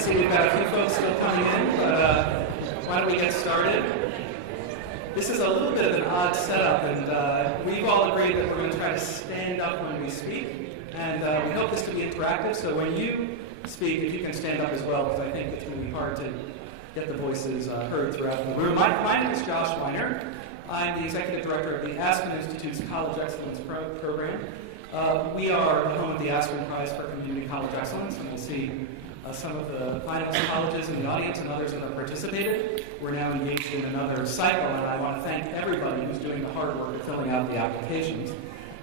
see we've got a few folks still coming in, but why don't we get started? This is a little bit of an odd setup, and we've all agreed that we're going to try to stand up when we speak, and we hope this to be interactive, so when you speak, if you can stand up as well, because I think it's going to be hard to get the voices heard throughout the room. My name is Josh Weiner. I'm the Executive Director of the Aspen Institute's College Excellence Program. We are the home of the Aspen Prize for Community College Excellence, and we'll see some of the finalist colleges in the audience and others that have participated. We're now engaged in another cycle, and I want to thank everybody who's doing the hard work of filling out the applications.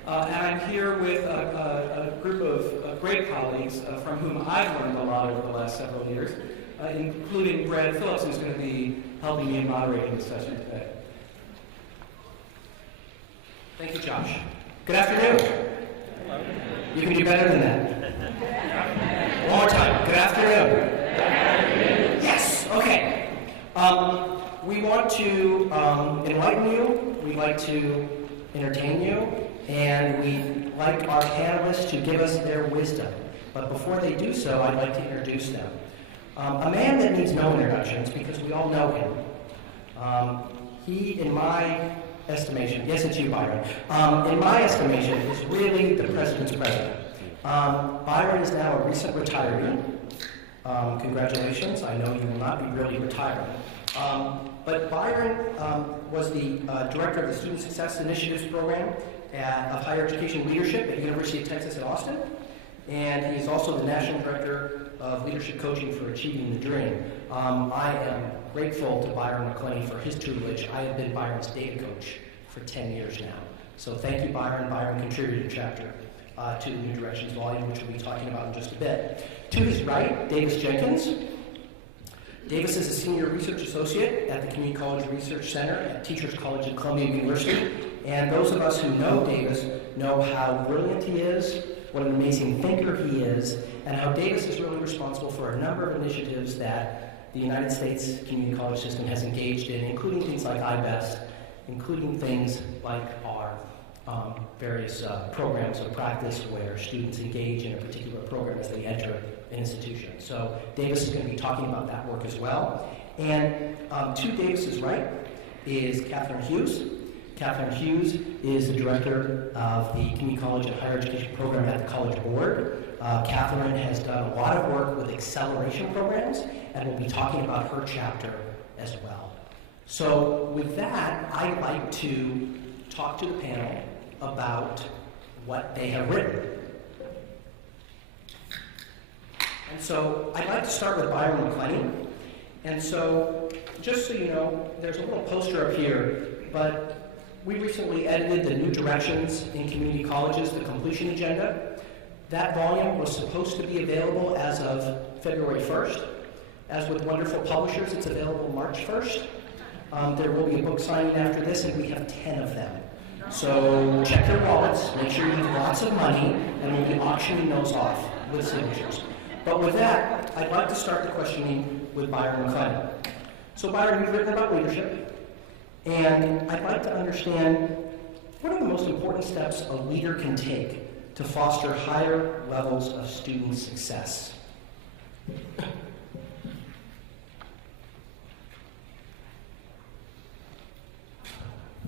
And I'm here with a group of great colleagues from whom I've learned a lot over the last several years, including Brad Phillips, who's going to be helping me in moderating the session today. Thank you, Josh. Good afternoon. You can do better than that. One more time. Good afternoon. Yes. Okay. We want to enlighten you. We'd like to entertain you, and we'd like our panelists to give us their wisdom. But before they do so, I'd like to introduce them. A man that needs no introductions because we all know him. He, in my estimation, yes, it's you, Byron. In my estimation, is really the president's president. Byron is now a recent retiree. Congratulations. I know you will not be really retiring. But Byron was the director of the Student Success Initiatives Program of Higher Education Leadership at the University of Texas at Austin. And he is also the National Director of Leadership Coaching for Achieving the Dream. I am grateful to Byron McClenny for his tutelage. I have been Byron's data coach for 10 years now. So thank you, Byron. Byron contributed a chapter to the New Directions volume, which we'll be talking about in just a bit. To his right, Davis Jenkins. Davis is a senior research associate at the Community College Research Center at Teachers College at Columbia University. And those of us who know Davis know how brilliant he is, what an amazing thinker he is, and how Davis is really responsible for a number of initiatives that the United States community college system has engaged in, including things like iBest, including things like our various programs of practice where students engage in a particular program as they enter an institution. So Davis is going to be talking about that work as well. And to Davis's right is Catherine Hughes. Catherine Hughes is the director of the Community College and Higher Education Program at the College Board. Catherine has done a lot of work with acceleration programs, and we'll be talking about her chapter as well. So with that, I'd like to talk to the panel about what they have written. And so I'd like to start with Byron McClenny. And so just so you know, there's a little poster up here, but we recently edited the New Directions in Community Colleges, the Completion Agenda. That volume was supposed to be available as of February 1st. As with wonderful publishers, it's available March 1st. There will be a book signing after this, and we have 10 of them. So check your wallets, make sure you have lots of money, and we'll be auctioning those off with signatures. But with that, I'd like to start the questioning with Byron McClenny. So Byron, you've written about leadership, and I'd like to understand what are the most important steps a leader can take to foster higher levels of student success?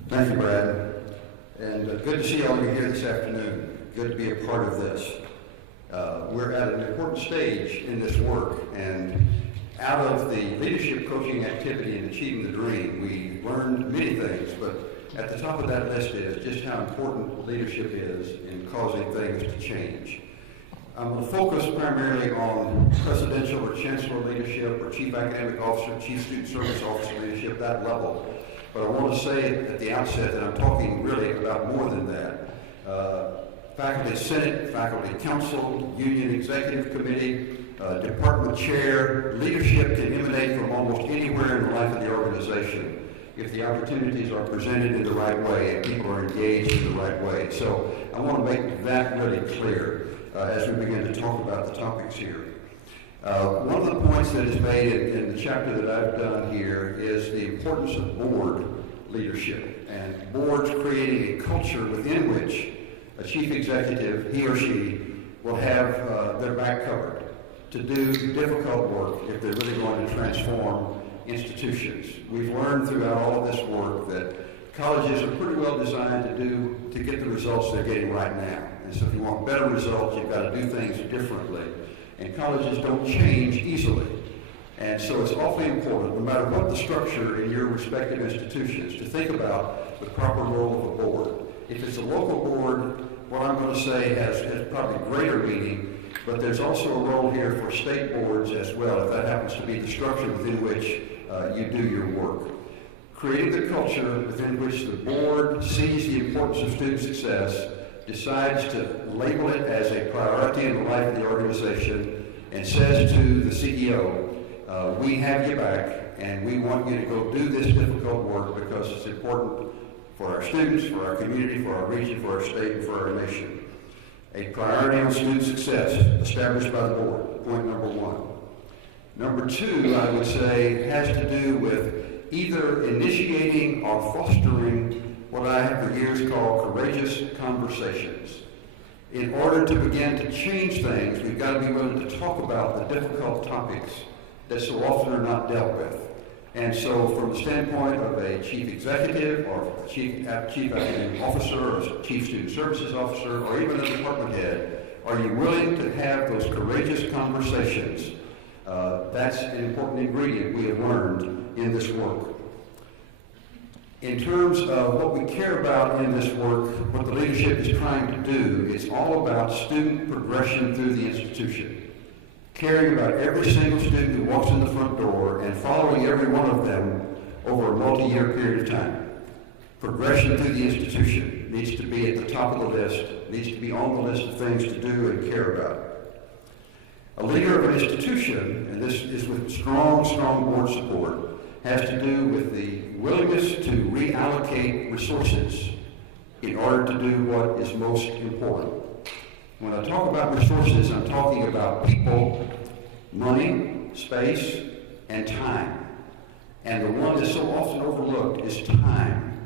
Thank you, Brad. And good to see all of you here this afternoon. Good to be a part of this. We're at an important stage in this work, and out of the leadership coaching activity in Achieving the Dream, we learned many things, but at the top of that list is just how important leadership is in causing things to change. I'm going to focus primarily on presidential or chancellor leadership or chief academic officer, chief student service officer leadership, that level. But I want to say at the outset that I'm talking really about more than that. Faculty Senate, Faculty Council, Union Executive Committee, Department Chair, leadership can emanate from almost anywhere in the life of the organization if the opportunities are presented in the right way and people are engaged in the right way. So I want to make that really clear as we begin to talk about the topics here. One of the points that is made in the chapter that I've done here is the importance of board leadership and boards creating a culture within which a chief executive, he or she, will have their back covered. to do difficult work if they're really going to transform institutions. We've learned throughout all of this work that colleges are pretty well designed to get the results they're getting right now. And so if you want better results, you've got to do things differently. And colleges don't change easily. And so it's awfully important, no matter what the structure in your respective institutions, to think about the proper role of a board. If it's a local board, what I'm going to say has probably greater meaning, but there's also a role here for state boards as well, if that happens to be the structure within which you do your work. Creating the culture within which the board sees the importance of student success, decides to label it as a priority in the life of the organization, and says to the CEO, we have you back, and we want you to go do this difficult work because it's important for our students, for our community, for our region, for our state, and for our nation. A priority on student success established by the board, point number one. Number two, I would say, has to do with either initiating or fostering what I have for years called courageous conversations. In order to begin to change things, we've got to be willing to talk about the difficult topics that so often are not dealt with. And so from the standpoint of a chief executive or chief academic officer or chief student services officer or even a department head, are you willing to have those courageous conversations? That's an important ingredient we have learned in this work. In terms of what we care about in this work, what the leadership is trying to do, it's all about student progression through the institution. Caring about every single student who walks in the front door and following every one of them over a multi-year period of time. Progression through the institution needs to be at the top of the list, needs to be on the list of things to do and care about. A leader of an institution, and this is with strong board support, has to do with the willingness to reallocate resources in order to do what is most important. When I talk about resources, I'm talking about people, money, space, and time. And the one that's so often overlooked is time.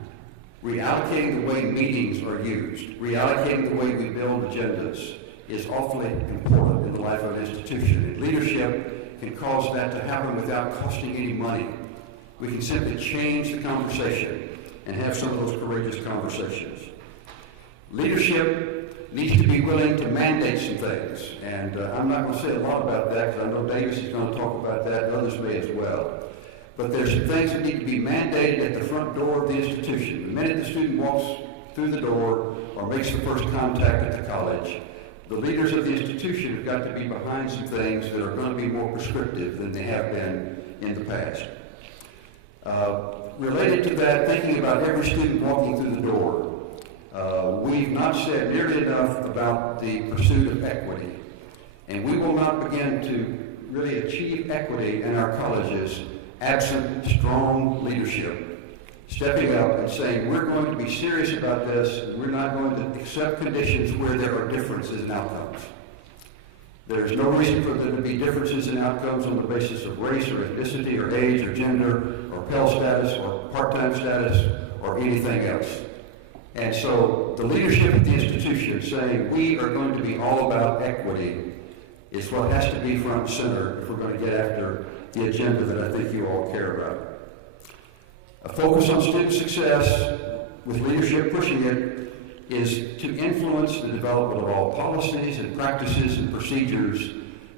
Reallocating the way meetings are used, reallocating the way we build agendas is awfully important in the life of an institution. And leadership can cause that to happen without costing any money. We can simply change the conversation and have some of those courageous conversations. Leadership needs to be willing to mandate some things. And I'm not going to say a lot about that because I know Davis is going to talk about that, and others may as well. But there's some things that need to be mandated at the front door of the institution. The minute the student walks through the door or makes the first contact at the college, the leaders of the institution have got to be behind some things that are going to be more prescriptive than they have been in the past. Related to that, thinking about every student walking through the door, we've not said nearly enough about the pursuit of equity. And we will not begin to really achieve equity in our colleges absent strong leadership. Stepping up and saying, we're going to be serious about this, and we're not going to accept conditions where there are differences in outcomes. There's no reason for there to be differences in outcomes on the basis of race or ethnicity or age or gender or Pell status or part-time status or anything else. And so the leadership of the institution saying we are going to be all about equity is what has to be front and center if we're going to get after the agenda that I think you all care about. A focus on student success with leadership pushing it is to influence the development of all policies and practices and procedures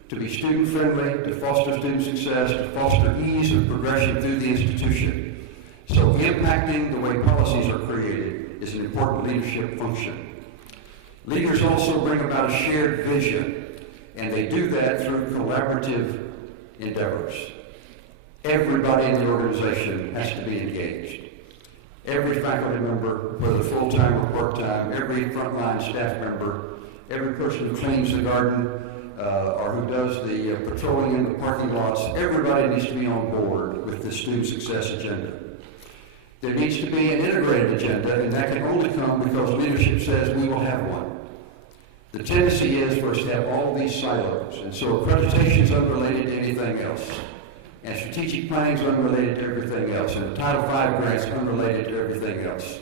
to be student-friendly, to foster student success, to foster ease of progression through the institution. So impacting the way policies are created is an important leadership function. Leaders also bring about a shared vision, and they do that through collaborative endeavors. Everybody in the organization has to be engaged. Every faculty member, whether full-time or part-time, every frontline staff member, every person who cleans the garden or who does the patrolling in the parking lots, everybody needs to be on board with the student success agenda. There needs to be an integrated agenda, and that can only come because leadership says we will have one. The tendency is for us to have all these silos, and so accreditation is unrelated to anything else. And strategic planning is unrelated to everything else, and the Title V grants unrelated to everything else.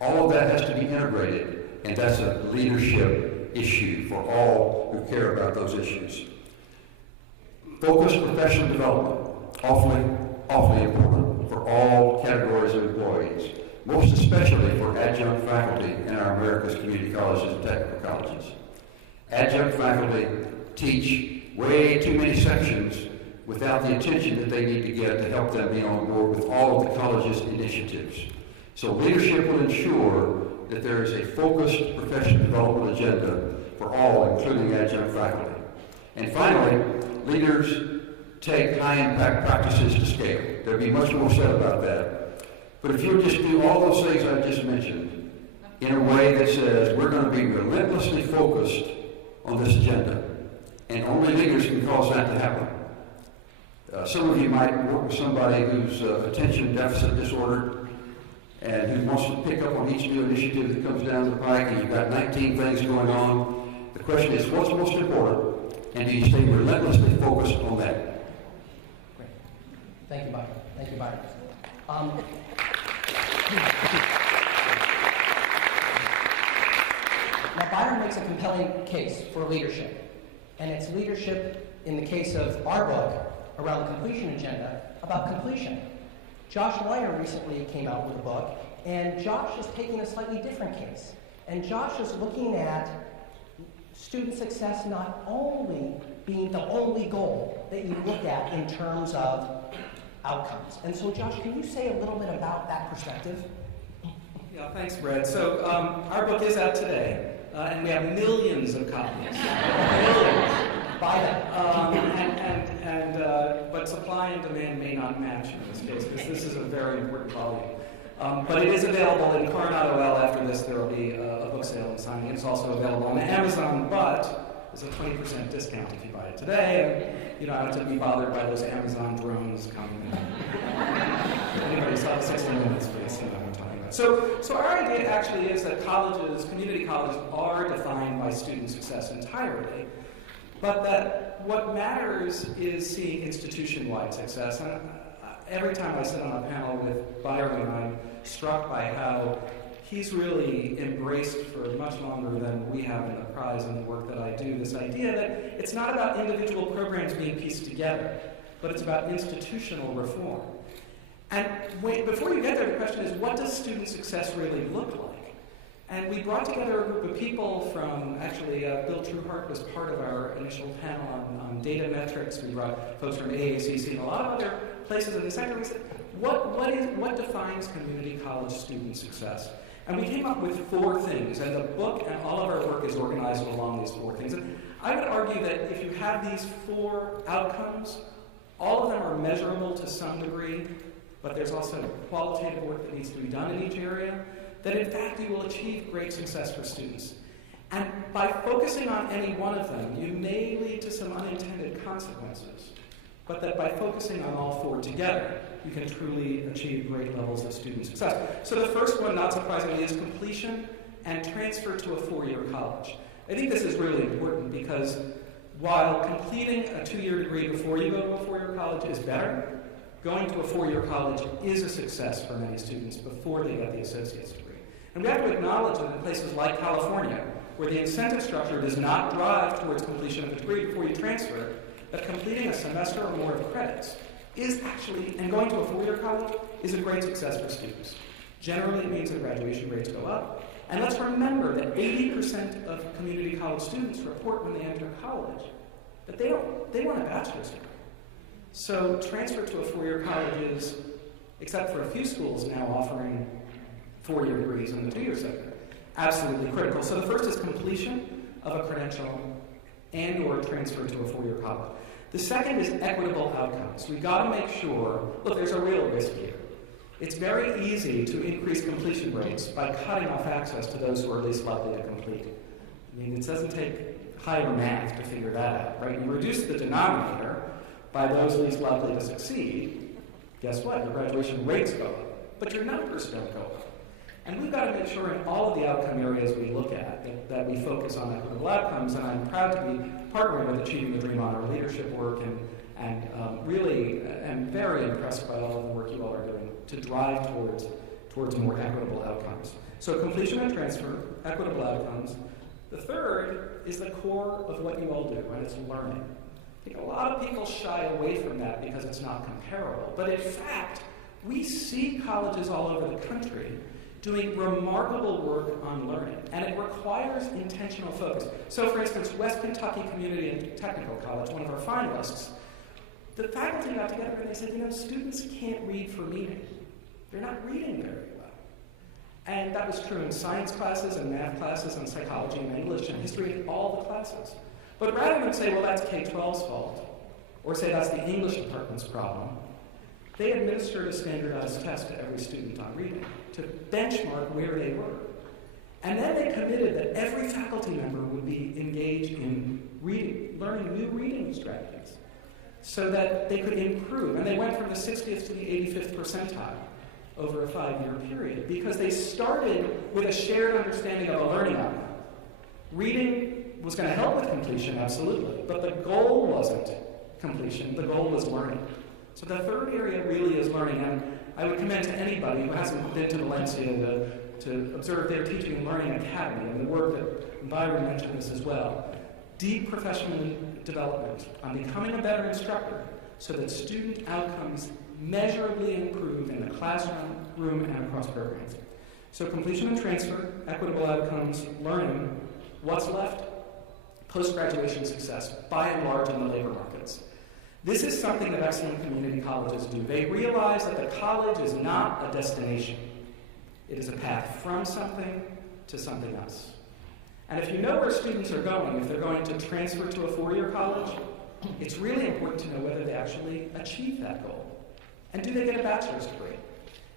All of that has to be integrated, and that's a leadership issue for all who care about those issues. focused professional development, awfully important for all categories of employees, most especially for adjunct faculty in our America's community colleges and technical colleges. Adjunct faculty teach way too many sections without the attention that they need to get to help them be on board with all of the college's initiatives. So leadership will ensure that there is a focused professional development agenda for all, including adjunct faculty. And finally, leaders take high-impact practices to scale. There'll be much more said about that. But if you'll just do all those things I just mentioned in a way that says we're going to be relentlessly focused on this agenda, and only leaders can cause that to happen. Some of you might work with somebody who's attention deficit disorder and who wants to pick up on each new initiative that comes down the pike, and you've got 19 things going on. The question is, what's most important, and do you stay relentlessly focused on that? Great. Thank you, Byron. Thank you, Byron. Now, Byron makes a compelling case for leadership, and it's leadership in the case of our book around the completion agenda about completion. Josh Weiner recently came out with a book, and Josh is taking a slightly different case. And Josh is looking at student success not only being the only goal that you look at in terms of outcomes. And so, Josh, can you say a little bit about that perspective? Yeah, thanks, Brad. So our book is out today, and we have millions of copies. Millions. Buy them. But supply and demand may not match in this case, because this is a very important volume. But it is available in Coronado L. After this, there will be a book sale and signing. It's also available on Amazon, but there's a 20% discount if you buy it today. And you don't have to be bothered by those Amazon drones coming in. Anybody saw the 60 Minutes, please, you know what I'm talking about. So our idea actually is that colleges, community colleges, are defined by student success entirely. But that what matters is seeing institution-wide success. And every time I sit on a panel with Byron, I'm struck by how he's really embraced for much longer than we have in the prize and the work that I do, this idea that it's not about individual programs being pieced together, but it's about institutional reform. And before you get there, the question is, what does student success really look like? And we brought together a group of people from, actually, Bill Trueheart was part of our initial panel on data metrics. We brought folks from AACC and a lot of other places in the sector. We said, what defines community college student success? And we came up with 4 things, and the book and all of our work is organized along these 4 things. And I would argue that if you have these 4 outcomes, all of them are measurable to some degree, but there's also qualitative work that needs to be done in each area, that in fact you will achieve great success for students. And by focusing on any one of them, you may lead to some unintended consequences, but that by focusing on all 4 together, you can truly achieve great levels of student success. So the first one, not surprisingly, is completion and transfer to a 4-year college. I think this is really important because while completing a 2-year degree before you go to a 4-year college is better, going to a 4-year college is a success for many students before they get the associate's degree. And we have to acknowledge that in places like California, where the incentive structure does not drive towards completion of the degree before you transfer, that completing a semester or more of credits is actually, and going to a 4-year college, is a great success for students. Generally, it means that graduation rates go up. And let's remember that 80% of community college students report when they enter college that they want a bachelor's degree. So transfer to a 4-year college is, except for a few schools now offering 4-year degrees in the 2-year sector, absolutely critical. So the first is completion of a credential and or transfer to a 4-year college. The second is equitable outcomes. We've got to make sure, look, there's a real risk here. It's very easy to increase completion rates by cutting off access to those who are least likely to complete. I mean, it doesn't take higher math to figure that out, right? You reduce the denominator by those least likely to succeed, guess what? Your graduation rates go up, but your numbers don't go up. And we've got to make sure in all of the outcome areas we look at that we focus on equitable outcomes, and I'm proud to be partnering with Achieving the Dream on our leadership work, and really am very impressed by all of the work you all are doing to drive towards more equitable outcomes. So completion and transfer, equitable outcomes. The third is the core of what you all do, and it's learning. I think a lot of people shy away from that because it's not comparable. But in fact, we see colleges all over the country doing remarkable work on learning, and it requires intentional focus. So for instance, West Kentucky Community and Technical College, one of our finalists, the faculty got together and they said, students can't read for meaning. They're not reading very well. And that was true in science classes and math classes and psychology and English and history and all the classes. But rather than say, well, that's K-12's fault, or say that's the English department's problem, they administered a standardized test to every student on reading to benchmark where they were. And then they committed that every faculty member would be engaged in learning new reading strategies so that they could improve. And they went from the 60th to the 85th percentile over a 5-year period because they started with a shared understanding of a learning outcome. Reading was going to help with completion, absolutely, but the goal wasn't completion, the goal was learning. So the third area really is learning, and I would commend to anybody who hasn't been to Valencia to observe their Teaching and Learning Academy and the work that Byron mentioned this as well. Deep professional development on becoming a better instructor so that student outcomes measurably improve in the classroom, room, and across programs. So completion and transfer, equitable outcomes, learning, what's left? Post-graduation success, by and large in the labor markets. This is something that excellent community colleges do. They realize that the college is not a destination. It is a path from something to something else. And if you know where students are going, if they're going to transfer to a 4-year college, it's really important to know whether they actually achieve that goal. And do they get a bachelor's degree?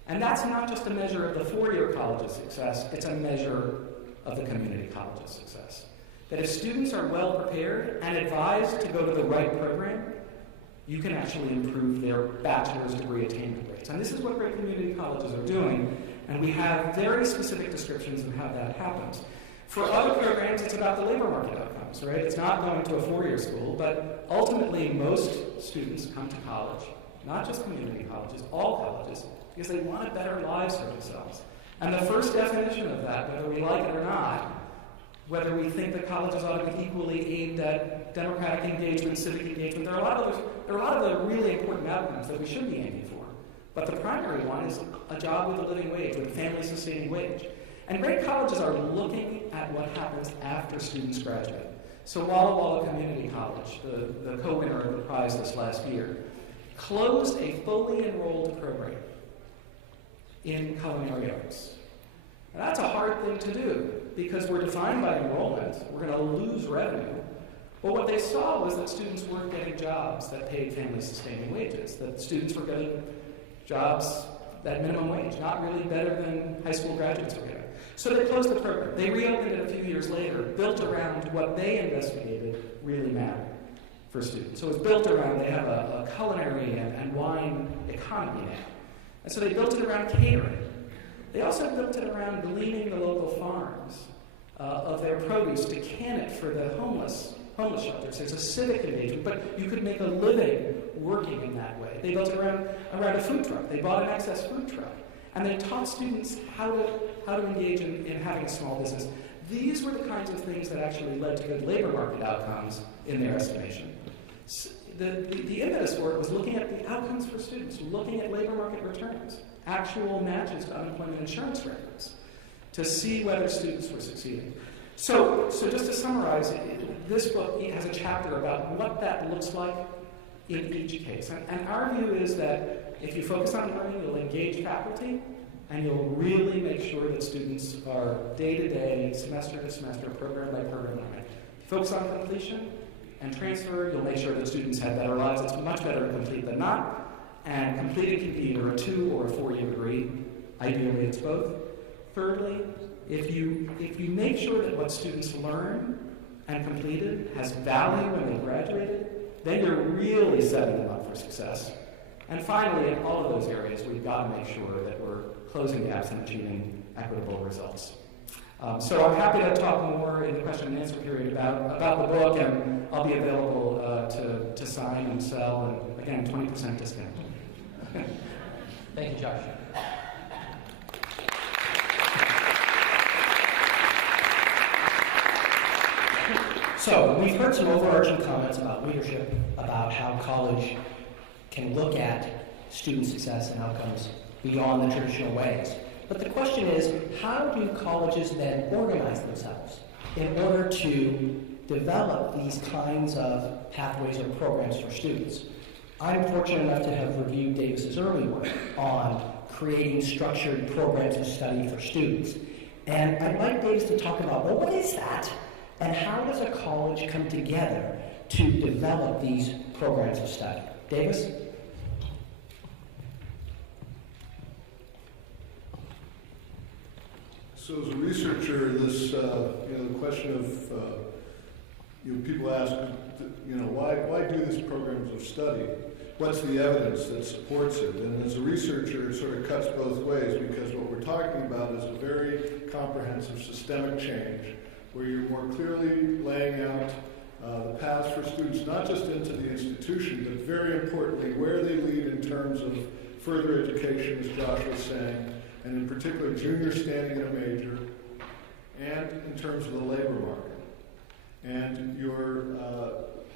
And that's not just a measure of the 4-year college's success, it's a measure of the community college's success. That if students are well prepared and advised to go to the right program, you can actually improve their bachelor's degree attainment rates. And this is what great community colleges are doing, and we have very specific descriptions of how that happens. For other programs, it's about the labor market outcomes, right? It's not going to a 4-year school, but ultimately most students come to college, not just community colleges, all colleges, because they want better lives for themselves. And the first definition of that, whether we like it or not, whether we think that colleges ought to be equally aimed at democratic engagement, civic engagement, there are a lot of the really important outcomes that we should be aiming for. But the primary one is a job with a living wage, with a family-sustaining wage. And great colleges are looking at what happens after students graduate. So Walla Walla Community College, the co-winner of the prize this last year, closed a fully enrolled program in culinary arts. And that's a hard thing to do because we're defined by enrollment. We're going to lose revenue. But what they saw was that students weren't getting jobs that paid family-sustaining wages, that students were getting jobs at minimum wage, not really better than high school graduates were getting. So they closed the program. They reopened it a few years later, built around what they investigated really mattered for students. So it was built around, they have a culinary and wine economy now. And so they built it around catering. They also built it around gleaning the local farms of their produce to can it for the homeless shelters. There's a civic engagement, but you could make a living working in that way. They built it around a food truck. They bought an excess food truck. And they taught students how to engage in having a small business. These were the kinds of things that actually led to good labor market outcomes in their estimation. The impetus for it was looking at the outcomes for students, looking at labor market returns, actual matches to unemployment insurance records, to see whether students were succeeding. So just to summarize, this book has a chapter about what that looks like in each case. And our view is that if you focus on learning, you'll engage faculty, and you'll really make sure that students are day-to-day, semester-to-semester, program-by-program learning. If you focus on completion and transfer, you'll make sure that students have better lives. It's much better to complete than not. And completing can be either a 2 or a 4-year degree. Ideally, it's both. Thirdly, if you make sure that what students learn and completed has value when they graduated, then you're really setting them up for success. And finally, in all of those areas, we've got to make sure that we're closing gaps and achieving equitable results. So I'm happy to talk more in the question and answer period about the book, and I'll be available to sign and sell, and again, 20% discount. Thank you, Josh. So we've heard some overarching comments about leadership, about how college can look at student success and outcomes beyond the traditional ways. But the question is, how do colleges then organize themselves in order to develop these kinds of pathways or programs for students? I'm fortunate enough to have reviewed Davis's early work on creating structured programs of study for students. And I'd like Davis to talk about, well, what is that? And how does a college come together to develop these programs of study? Davis? So as a researcher, this, the question of, people ask, why do these programs of study? What's the evidence that supports it? And as a researcher, it sort of cuts both ways, because what we're talking about is a very comprehensive systemic change where you're more clearly laying out the paths for students, not just into the institution, but very importantly, where they lead in terms of further education, as Josh was saying, and in particular, junior standing in a major, and in terms of the labor market. And you're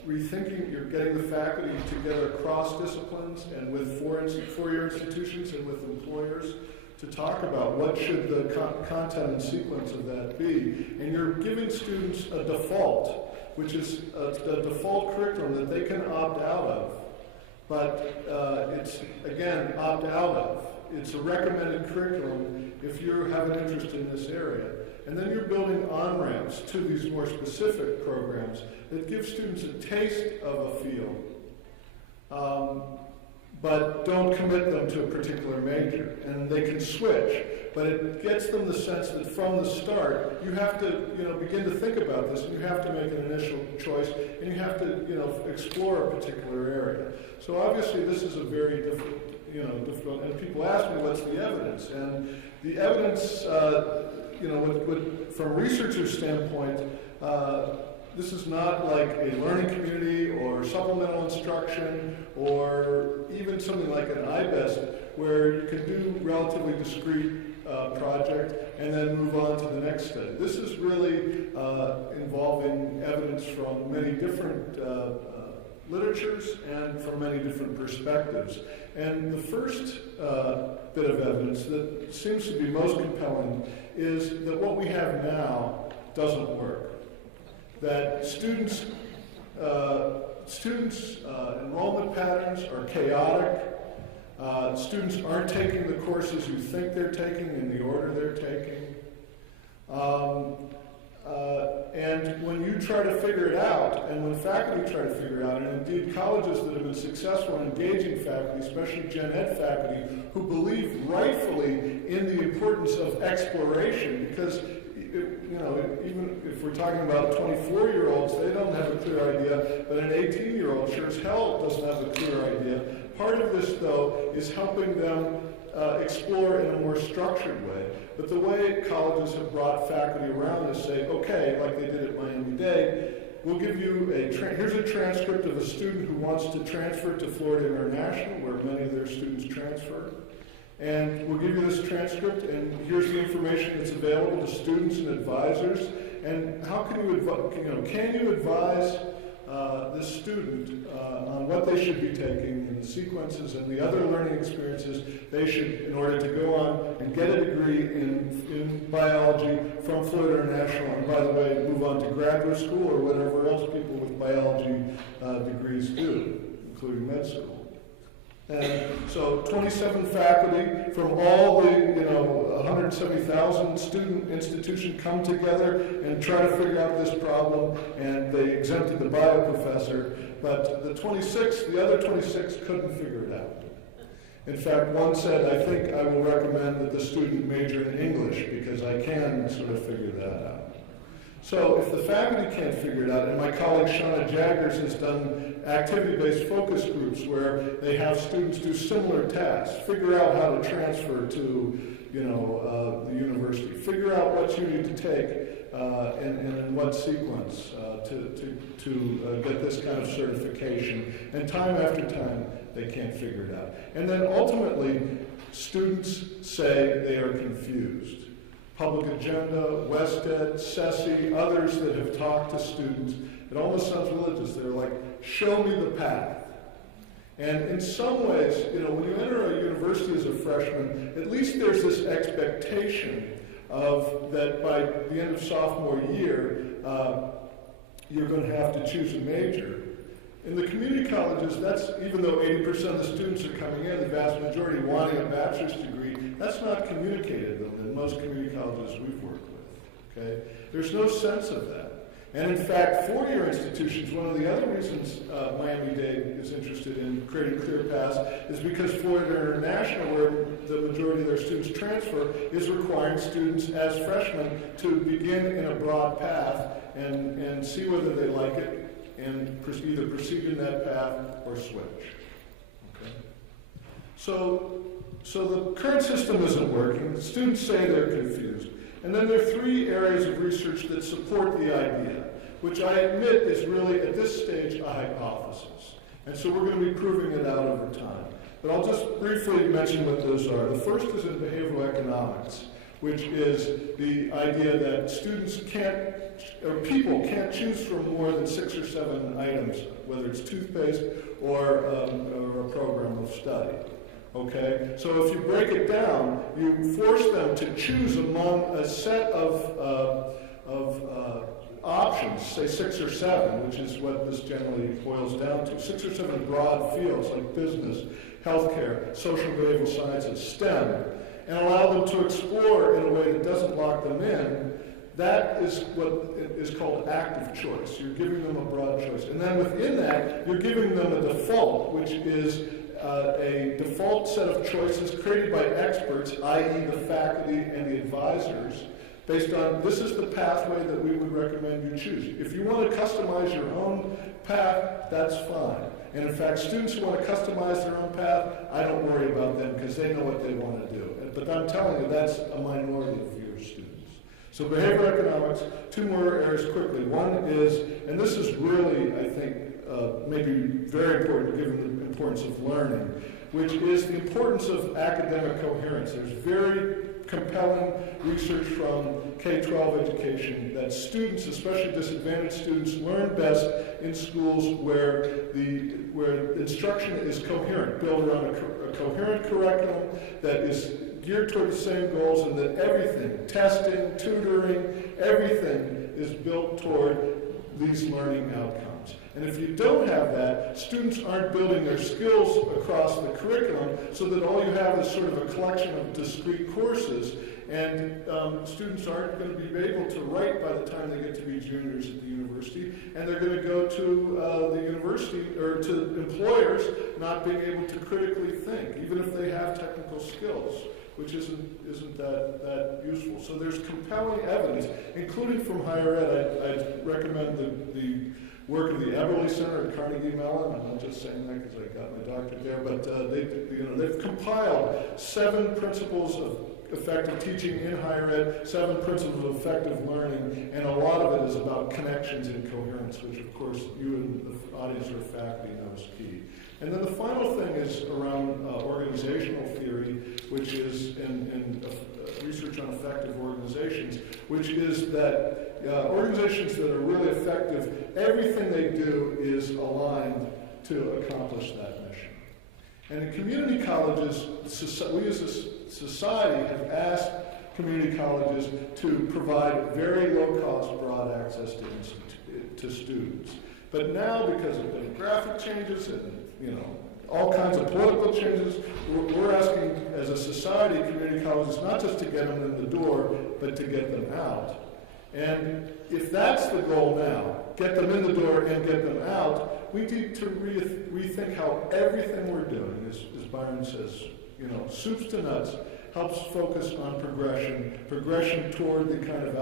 rethinking, you're getting the faculty together across disciplines and with four-year institutions and with employers to talk about what should the content and sequence of that be. And you're giving students a default, which is a default curriculum that they can opt out of. But it's, again, opt out of. It's a recommended curriculum if you have an interest in this area. And then you're building on-ramps to these more specific programs that give students a taste of a field, but don't commit them to a particular major. And they can switch, but it gets them the sense that from the start, you have to begin to think about this, and you have to make an initial choice, and you have to explore a particular area. So obviously this is a very difficult, and people ask me what's the evidence, and the evidence, from a researcher's standpoint, this is not like a learning community or supplemental instruction or even something like an IBEST where you can do relatively discrete project and then move on to the next study. This is really involving evidence from many different literatures and from many different perspectives. And the first bit of evidence that seems to be most compelling is that what we have now doesn't work. That students' enrollment patterns are chaotic. Students aren't taking the courses you think they're taking in the order they're taking. And when you try to figure it out, and when faculty try to figure it out, and indeed colleges that have been successful in engaging faculty, especially Gen Ed faculty, who believe rightfully in the importance of exploration, because even if we're talking about 24-year-olds, they don't have a clear idea, but an 18-year-old sure as hell doesn't have a clear idea. Part of this, though, is helping them explore in a more structured way. But the way colleges have brought faculty around is say, okay, like they did at Miami-Dade, we'll give you here's a transcript of a student who wants to transfer to Florida International, where many of their students transfer. And we'll give you this transcript, and here's the information that's available to students and advisors. And how can you advise this student on what they should be taking and the sequences and the other learning experiences they should, in order to go on and get a degree in biology from Florida International, and by the way, move on to graduate school or whatever else people with biology degrees do, including med school. And so 27 faculty from all the 170,000 student institution come together and try to figure out this problem, and they exempted the bio professor, but the other 26 couldn't figure it out. In fact, one said, I think I will recommend that the student major in English because I can sort of figure that out. So if the faculty can't figure it out, and my colleague Shauna Jaggers has done activity-based focus groups where they have students do similar tasks, figure out how to transfer to the university, figure out what you need to take and in what sequence to get this kind of certification. And time after time, they can't figure it out. And then ultimately, students say they are confused. Public Agenda, WestEd, CESI, others that have talked to students it almost sounds religious. They're like, show me the path. And in some ways, when you enter a university as a freshman, at least there's this expectation of that by the end of sophomore year, you're going to have to choose a major. In the community colleges, that's, even though 80% of the students are coming in, the vast majority wanting a bachelor's degree, that's not communicated in most community colleges we've worked with, okay? There's no sense of that. And in fact, four-year institutions, one of the other reasons Miami-Dade is interested in creating clear paths is because Florida International, where the majority of their students transfer, is requiring students as freshmen to begin in a broad path and see whether they like it and either proceed in that path or switch. Okay? So the current system isn't working. The students say they're confused. And then there are three areas of research that support the idea, which I admit is really, at this stage, a hypothesis. And so we're going to be proving it out over time. But I'll just briefly mention what those are. The first is in behavioral economics, which is the idea that students people can't choose from more than 6 or 7 items, whether it's toothpaste or a program of study. Okay, so if you break it down, you force them to choose among a set of options, say 6 or 7, which is what this generally boils down to. 6 or 7 broad fields like business, healthcare, social behavioral sciences, STEM, and allow them to explore in a way that doesn't lock them in. That is what is called active choice. You're giving them a broad choice. And then within that, you're giving them a default, which is a default set of choices created by experts, i.e. the faculty and the advisors, based on this is the pathway that we would recommend you choose. If you want to customize your own path, that's fine. And in fact, students who want to customize their own path, I don't worry about them because they know what they want to do. But I'm telling you, that's a minority of your students. So behavioral economics, 2 more areas quickly. One is, and this is really, I think, maybe very important given the importance of learning, which is the importance of academic coherence. There's very compelling research from K-12 education that students, especially disadvantaged students, learn best in schools where instruction is coherent, built around a coherent curriculum that is geared toward the same goals, and that everything, testing, tutoring, everything is built toward these learning outcomes. And if you don't have that, students aren't building their skills across the curriculum, so that all you have is sort of a collection of discrete courses, and students aren't going to be able to write by the time they get to be juniors at the university, and they're going to go to the university, or to employers, not being able to critically think, even if they have technical skills, which isn't that useful. So there's compelling evidence, including from higher ed. I'd recommend the work of the Eberly Center at Carnegie Mellon. I'm not just saying that because I got my doctorate there, but they've compiled 7 principles of effective teaching in higher ed, 7 principles of effective learning, and a lot of it is about connections and coherence, which of course you and the audience or faculty know is key. And then the final thing is around organizational theory, which is in research on effective organizations, which is that organizations that are really effective, everything they do is aligned to accomplish that mission. And in community colleges, we as a society have asked community colleges to provide very low-cost, broad access to students. But now, because of demographic changes and all kinds of political changes, we're asking, as a society, community colleges not just to get them in the door, but to get them out. And if that's the goal now, get them in the door and get them out, we need to rethink how everything we're doing, as Byron says, soups to nuts, helps focus on progression toward the kind of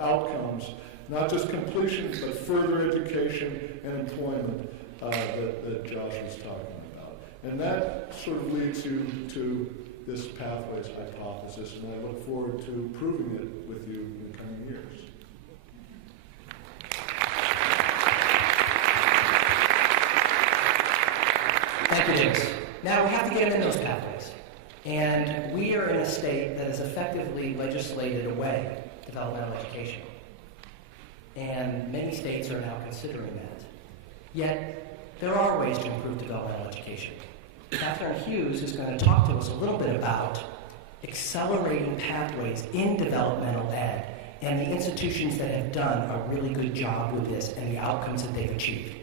outcomes, not just completion, but further education and employment that Josh was talking about. And that sort of leads you to this pathways hypothesis, and I look forward to proving it with you in the coming years. Thank you, James. Now we have to get them in those pathways. And we are in a state that has effectively legislated away developmental education. and many states are now considering that. Yet, there are ways to improve developmental education. Catherine Hughes is going to talk to us a little bit about accelerating pathways in developmental ed and the institutions that have done a really good job with this and the outcomes that they've achieved.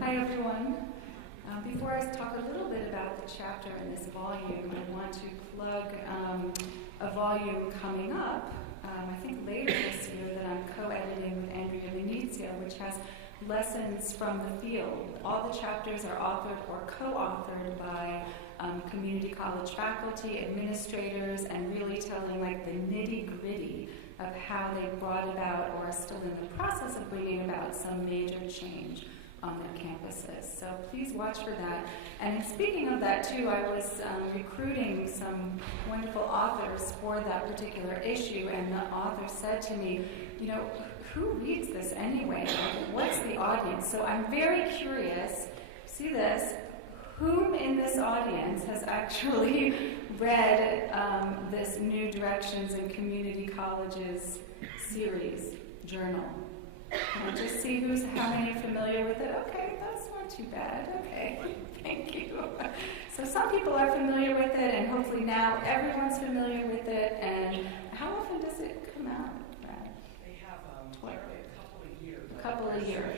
Hi everyone. Before I talk a little bit about the chapter in this volume, I want to plug a volume coming up, I think later this year, that I'm co-editing with Andrea Venezia, which has lessons from the field. All the chapters are authored or co-authored by community college faculty, administrators, and really telling like the nitty-gritty of how they brought about or are still in the process of bringing about some major change on their campuses. So please watch for that. And speaking of that too, I was recruiting some wonderful authors for that particular issue, and the author said to me, you know, who reads this anyway? What's the audience? So I'm very curious, see this, whom in this audience has actually read this New Directions in Community Colleges series journal? Can I just see how many are familiar with it? Okay, that's not too bad. Okay, thank you. So some people are familiar with it, and hopefully now everyone's familiar with it. And how often does it come out, Brad? They have a couple of years. A couple of years.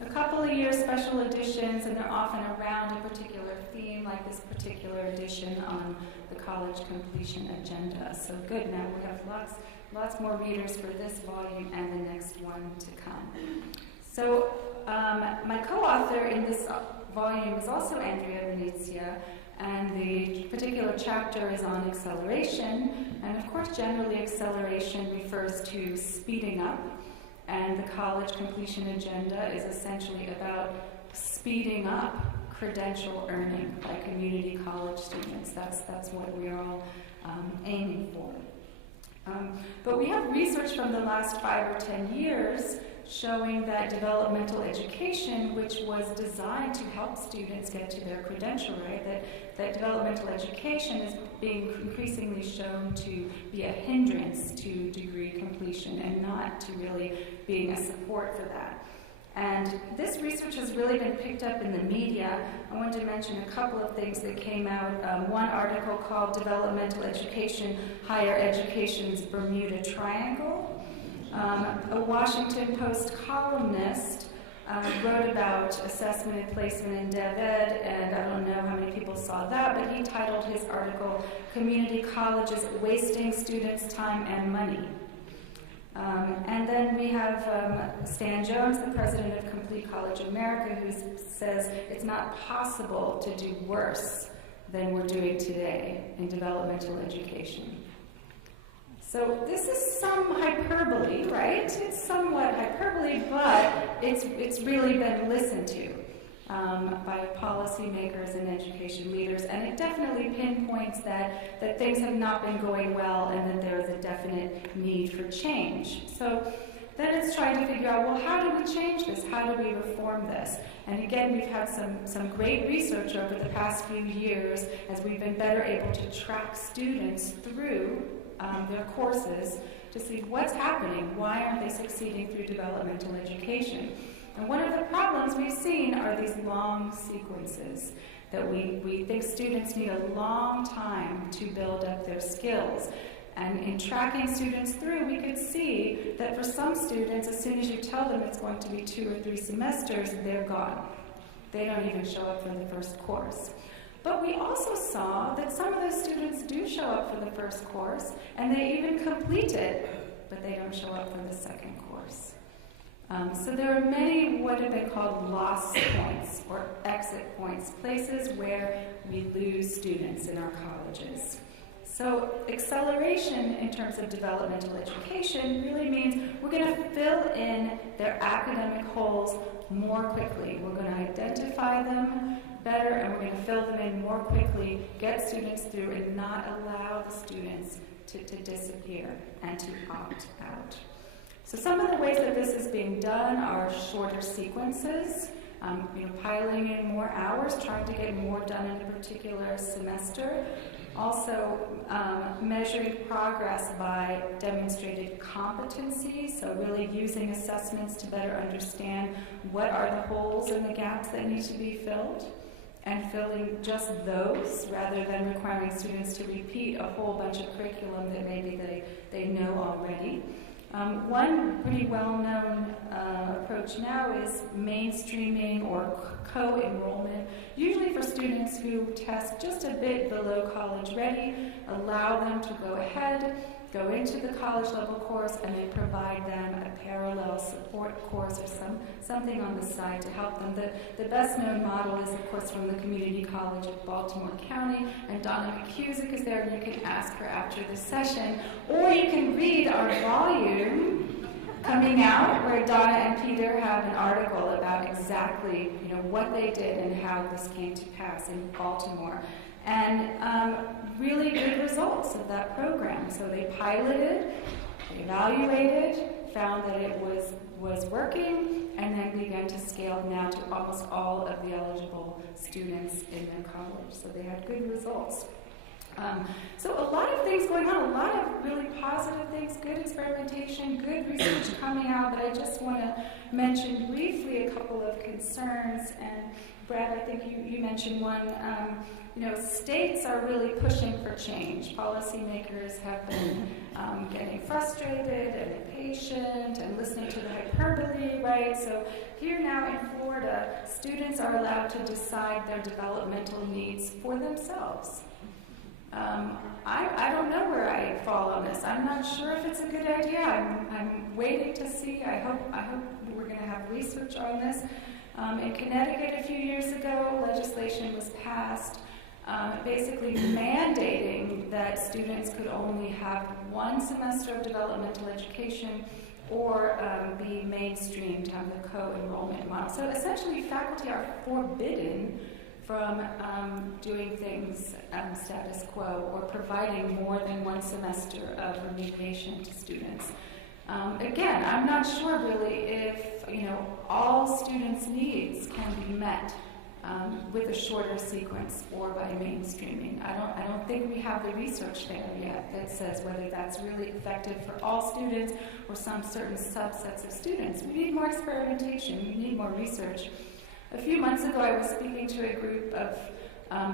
A couple of years special editions, and they're often around a particular theme, like this particular edition on the college completion agenda. So good, now we have lots more readers for this volume and the next one to come. So my co-author in this volume is also Andrea Venezia, and the particular chapter is on acceleration. And of course, generally acceleration refers to speeding up, and the college completion agenda is essentially about speeding up credential earning by community college students. That's what we're all aiming for. But we have research from the last 5 or 10 years showing that developmental education, which was designed to help students get to their credential, right? That developmental education is being increasingly shown to be a hindrance to degree completion and not to really being a support for that. And this research has really been picked up in the media. I wanted to mention a couple of things that came out. One article called Developmental Education, Higher Education's Bermuda Triangle. A Washington Post columnist wrote about assessment and placement in Dev Ed, and I don't know how many people saw that, but he titled his article, Community Colleges Wasting Students' Time and Money. And then we have Stan Jones, the president of Complete College America, who says it's not possible to do worse than we're doing today in developmental education. So this is some hyperbole, right? It's somewhat hyperbole, but it's really been listened to by policymakers and education leaders, and it definitely pinpoints that things have not been going well and that there is a definite need for change. So then it's trying to figure out, well, how do we change this? How do we reform this? And again, we've had some great research over the past few years as we've been better able to track students through their courses to see what's happening, why aren't they succeeding through developmental education. And one of the problems we've seen are these long sequences, that we think students need a long time to build up their skills. And in tracking students through, we could see that for some students, as soon as you tell them it's going to be 2 or 3 semesters, they're gone. They don't even show up for the first course. But we also saw that some of those students do show up for the first course, and they even complete it, but they don't show up for the second course. So there are many what have been called loss points or exit points, places where we lose students in our colleges. So acceleration in terms of developmental education really means we're going to fill in their academic holes more quickly. We're going to identify them better, and we're going to fill them in more quickly, get students through, and not allow the students to disappear and to opt out. So some of the ways that this is being done are shorter sequences, piling in more hours, trying to get more done in a particular semester. Also, measuring progress by demonstrated competency, so really using assessments to better understand what are the holes and the gaps that need to be filled, and filling just those rather than requiring students to repeat a whole bunch of curriculum that maybe they know already. One pretty well-known approach now is mainstreaming or co-enrollment, usually for students who test just a bit below college ready, allow them to go ahead, go into the college level course, and then provide them a parallel support course or something on the side to help them. The best known model is, of course, from the Community College of Baltimore County, and Donna McCusick is there, and you can ask her after the session, or you can read our volume coming out where Donna and Peter have an article about exactly what they did and how this came to pass in Baltimore. And really good results of that program. So they piloted, they evaluated, found that it was working, and then began to scale now to almost all of the eligible students in their college. So they had good results. So a lot of things going on, a lot of really positive things, good experimentation, good research coming out, but I just want to mention briefly a couple of concerns. And Brad, I think you mentioned one. States are really pushing for change. Policymakers have been getting frustrated and impatient and listening to the hyperbole, right? So here now in Florida, students are allowed to decide their developmental needs for themselves. I don't know where I fall on this. I'm not sure if it's a good idea. I'm waiting to see. I hope we're going to have research on this. In Connecticut a few years ago, legislation was passed basically mandating that students could only have one semester of developmental education or be mainstreamed, have the co-enrollment model. So essentially, faculty are forbidden from doing things status quo or providing more than one semester of remediation to students. Again, I'm not sure really if all students' needs can be met with a shorter sequence or by mainstreaming. I don't think we have the research there yet that says whether that's really effective for all students or some certain subsets of students. We need more experimentation. We need more research. A few months ago, I was speaking to a group of,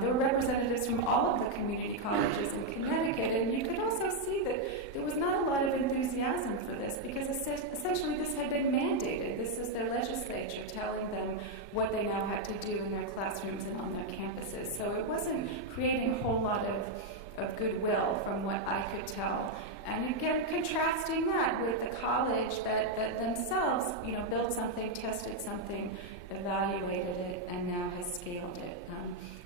there were representatives from all of the community colleges in Connecticut, and you could also see that there was not a lot of enthusiasm for this because essentially this had been mandated. This is their legislature telling them what they now had to do in their classrooms and on their campuses. So it wasn't creating a whole lot of goodwill from what I could tell. And again, contrasting that with the college that themselves, built something, tested something, evaluated it, and now has scaled it.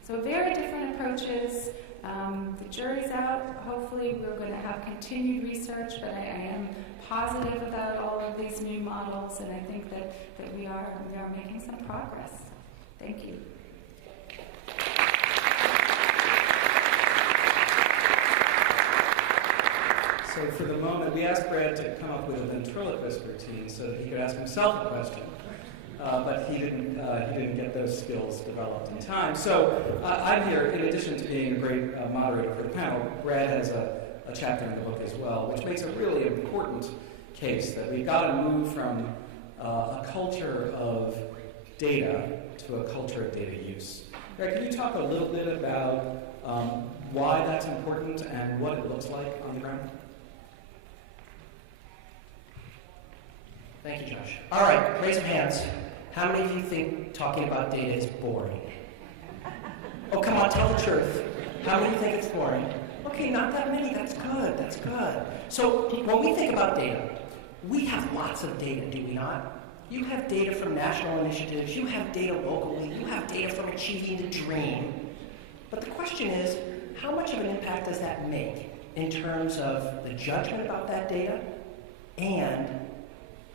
So very different approaches. The jury's out. Hopefully we're going to have continued research, but I am positive about all of these new models, and I think that we are making some progress. Thank you. So for the moment, we asked Brad to come up with a ventriloquist routine so that he could ask himself a question. But he didn't get those skills developed in time. So I'm here, in addition to being a great moderator for the panel, Brad has a chapter in the book as well, which makes a really important case that we've got to move from a culture of data to a culture of data use. Brad, can you talk a little bit about why that's important and what it looks like on the ground? Thank you, Josh. All right, raise your hands. How many of you think talking about data is boring? Oh, come on, tell the truth. How many think it's boring? Okay, not that many. That's good. That's good. So when we think about data, we have lots of data, do we not? You have data from national initiatives. You have data locally. You have data from Achieving the Dream. But the question is, how much of an impact does that make in terms of the judgment about that data and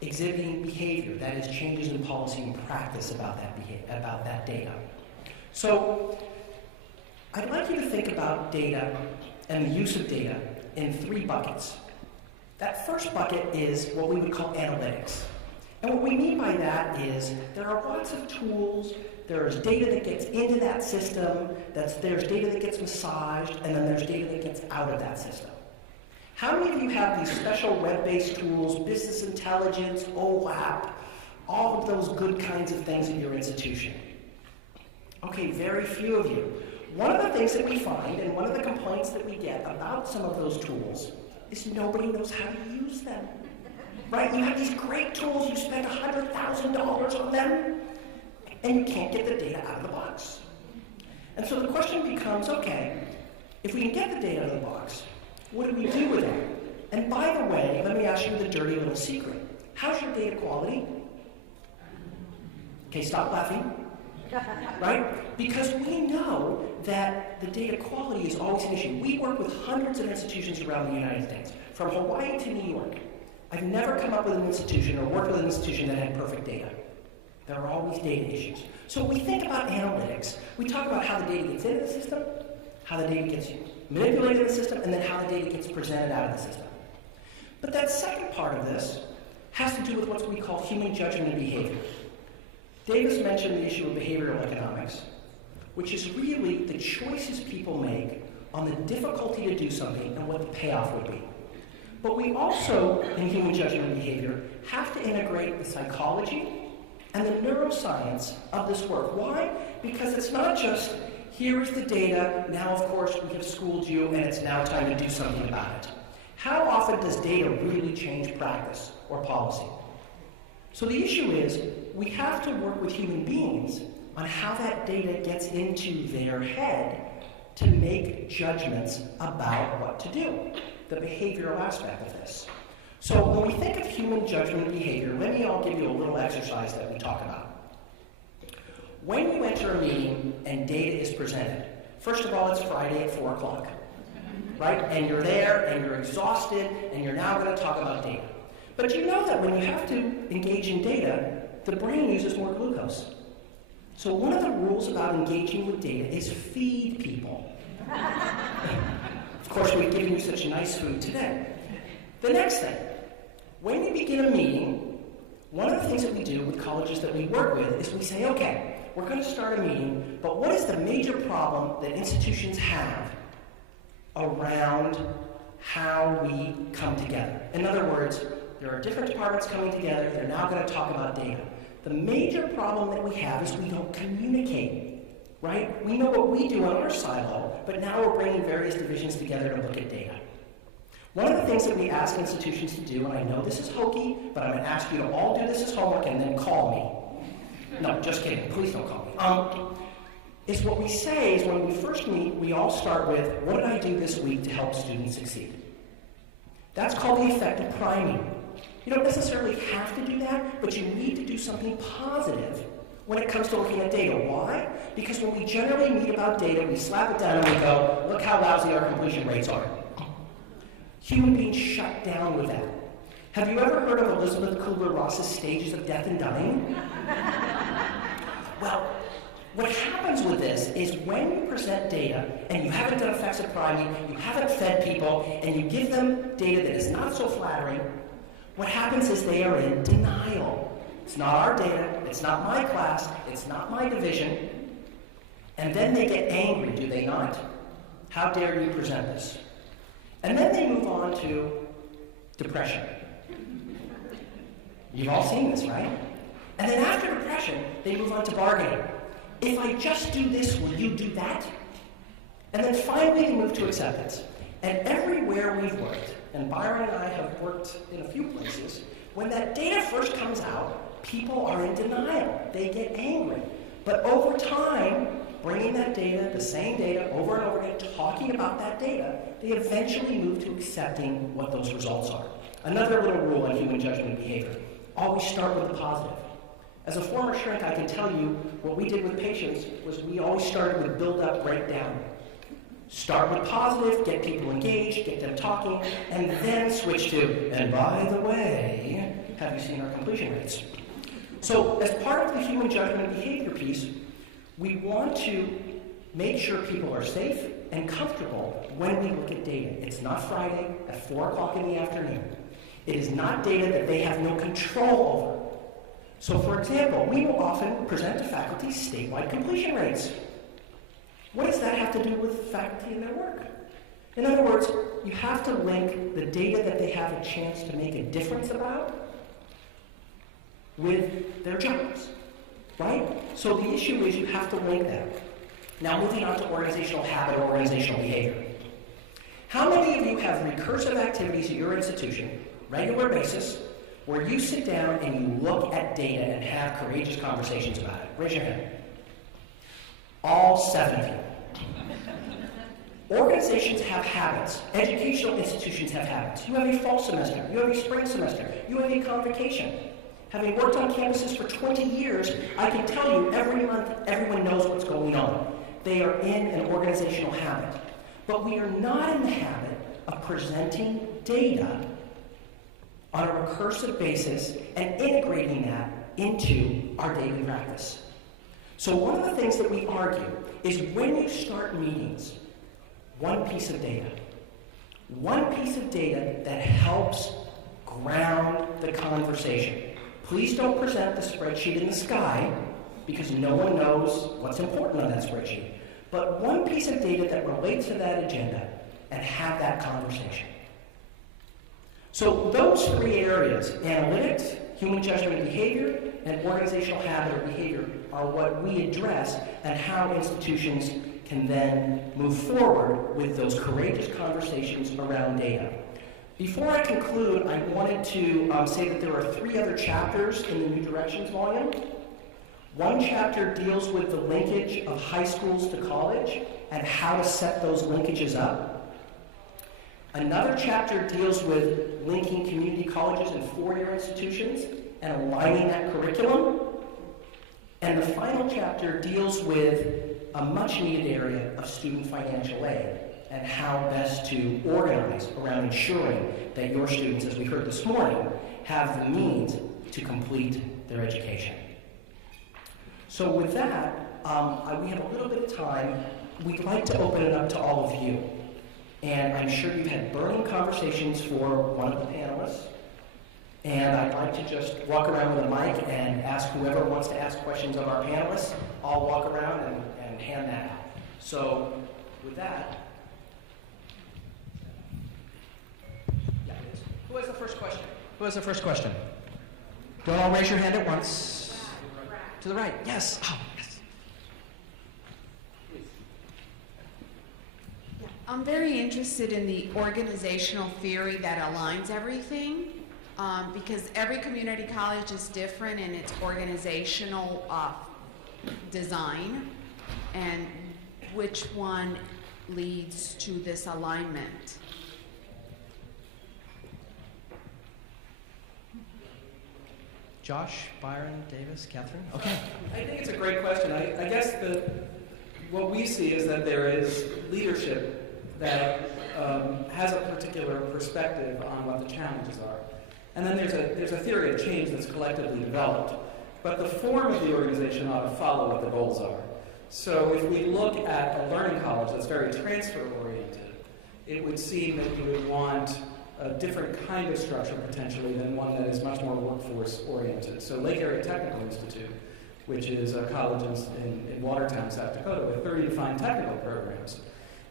exhibiting behavior, that is, changes in policy and practice about that data. So I'd like you to think about data and the use of data in 3 buckets. That first bucket is what we would call analytics. And what we mean by that is there are lots of tools There's data that gets into that system, there's data that gets massaged, and then there's data that gets out of that system. How many of you have these special web-based tools, business intelligence, OLAP, all of those good kinds of things in your institution? Okay, very few of you. One of the things that we find, and one of the complaints that we get about some of those tools, is nobody knows how to use them. Right? You have these great tools, you spend $100,000 on them, and you can't get the data out of the box. And so the question becomes, okay, if we can get the data out of the box, what do we do with it? And by the way, let me ask you the dirty little secret. How's your data quality? Okay, stop laughing. Right? Because we know that the data quality is always an issue. We work with hundreds of institutions around the United States, from Hawaii to New York. I've never come up with an institution or worked with an institution that had perfect data. There are always data issues. So when we think about analytics, we talk about how the data gets into the system, how the data gets manipulated in the system, and then how the data gets presented out of the system. But that second part of this has to do with what we call human judgment and behavior. Davis mentioned the issue of behavioral economics, which is really the choices people make on the difficulty to do something and what the payoff would be. But we also, in human judgment and behavior, have to integrate the psychology and the neuroscience of this work. Why? Because it's not just, here is the data, now of course we have schooled you and it's now time to do something about it. How often does data really change practice or policy? So the issue is, we have to work with human beings on how that data gets into their head to make judgments about what to do, the behavioral aspect of this. So when we think of human judgment and behavior, let me all give you a little exercise that we talk about. When you enter a meeting and data is presented, first of all, it's Friday at 4 o'clock, right? And you're there and you're exhausted and you're now going to talk about data. But you know that when you have to engage in data, the brain uses more glucose. So one of the rules about engaging with data is feed people. Of course, we've given you such nice food today. The next thing, when you begin a meeting, one of the things that we do with colleges that we work with is we say, okay, we're going to start a meeting, but what is the major problem that institutions have around how we come together? In other words, there are different departments coming together, they're now going to talk about data. The major problem that we have is we don't communicate, right? We know what we do in our silo, but now we're bringing various divisions together to look at data. One of the things that we ask institutions to do, and I know this is hokey, but I'm going to ask you to all do this as homework and then call me. No, just kidding. Please don't call me. Is what we say is when we first meet, we all start with, what did I do this week to help students succeed? That's called the effective priming. You don't necessarily have to do that, but you need to do something positive when it comes to looking at data. Why? Because when we generally meet about data, we slap it down and we go, look how lousy our completion rates are. Human beings shut down with that. Have you ever heard of Elizabeth Kubler-Ross's stages of death and dying? Well, what happens with this is when you present data and you haven't done effective priming, you haven't fed people, and you give them data that is not so flattering, what happens is they are in denial. It's not our data, it's not my class, it's not my division. And then they get angry, do they not? How dare you present this? And then they move on to depression. You've all seen this, right? And then after depression, they move on to bargaining. If I just do this, will you do that? And then finally they move to acceptance. And everywhere we've worked, and Byron and I have worked in a few places, when that data first comes out, people are in denial. They get angry. But over time, bringing that data, the same data, over and over again, talking about that data, they eventually move to accepting what those results are. Another little rule on human judgment and behavior. Always start with the positive. As a former shrink, I can tell you what we did with patients was we always started with build up, break down. Start with positive, get people engaged, get them talking, and then switch to, and by the way, have you seen our completion rates? So as part of the human judgment and behavior piece, we want to make sure people are safe and comfortable when we look at data. It's not Friday at 4 o'clock in the afternoon. It is not data that they have no control over. So for example, we will often present to faculty statewide completion rates. What does that have to do with faculty and their work? In other words, you have to link the data that they have a chance to make a difference about with their jobs, right? So the issue is you have to link that. Now moving on to organizational habit or organizational behavior. How many of you have recursive activities at your institution, regular basis, where you sit down and you look at data and have courageous conversations about it? Raise your hand. All 7 of you. Organizations have habits. Educational institutions have habits. You have a fall semester. You have a spring semester. You have a convocation. Having worked on campuses for 20 years, I can tell you every month everyone knows what's going on. They are in an organizational habit. But we are not in the habit of presenting data on a recursive basis and integrating that into our daily practice. So one of the things that we argue is when you start meetings, one piece of data that helps ground the conversation. Please don't present the spreadsheet in the sky because no one knows what's important on that spreadsheet. But one piece of data that relates to that agenda and have that conversation. So those 3 areas, analytics, human judgment and behavior, and organizational habit or behavior, are what we address and how institutions can then move forward with those courageous conversations around data. Before I conclude, I wanted to say that there are 3 other chapters in the New Directions volume. One chapter deals with the linkage of high schools to college and how to set those linkages up. Another chapter deals with linking community colleges and 4-year institutions and aligning that curriculum. And the final chapter deals with a much-needed area of student financial aid and how best to organize around ensuring that your students, as we heard this morning, have the means to complete their education. So with that, we have a little bit of time. We'd like to open it up to all of you. And I'm sure you've had burning conversations for one of the panelists. And I'd like to just walk around with a mic and ask whoever wants to ask questions of our panelists. I'll walk around and hand that out. So with that, yeah, who has the first question? Who has the first question? Don't all raise your hand at once. To the right, yes. Oh, yes. I'm very interested in the organizational theory that aligns everything, because every community college is different in its organizational design, and which one leads to this alignment. Josh, Byron, Davis, Catherine? Okay. I think it's a great question. I guess what we see is that there is leadership that has a particular perspective on what the challenges are. And then there's a theory of change that's collectively developed. But the form of the organization ought to follow what the goals are. So if we look at a learning college that's very transfer-oriented, it would seem that you would want a different kind of structure potentially than one that is much more workforce-oriented. So Lake Area Technical Institute, which is a college in Watertown, South Dakota, with 30 defined technical programs,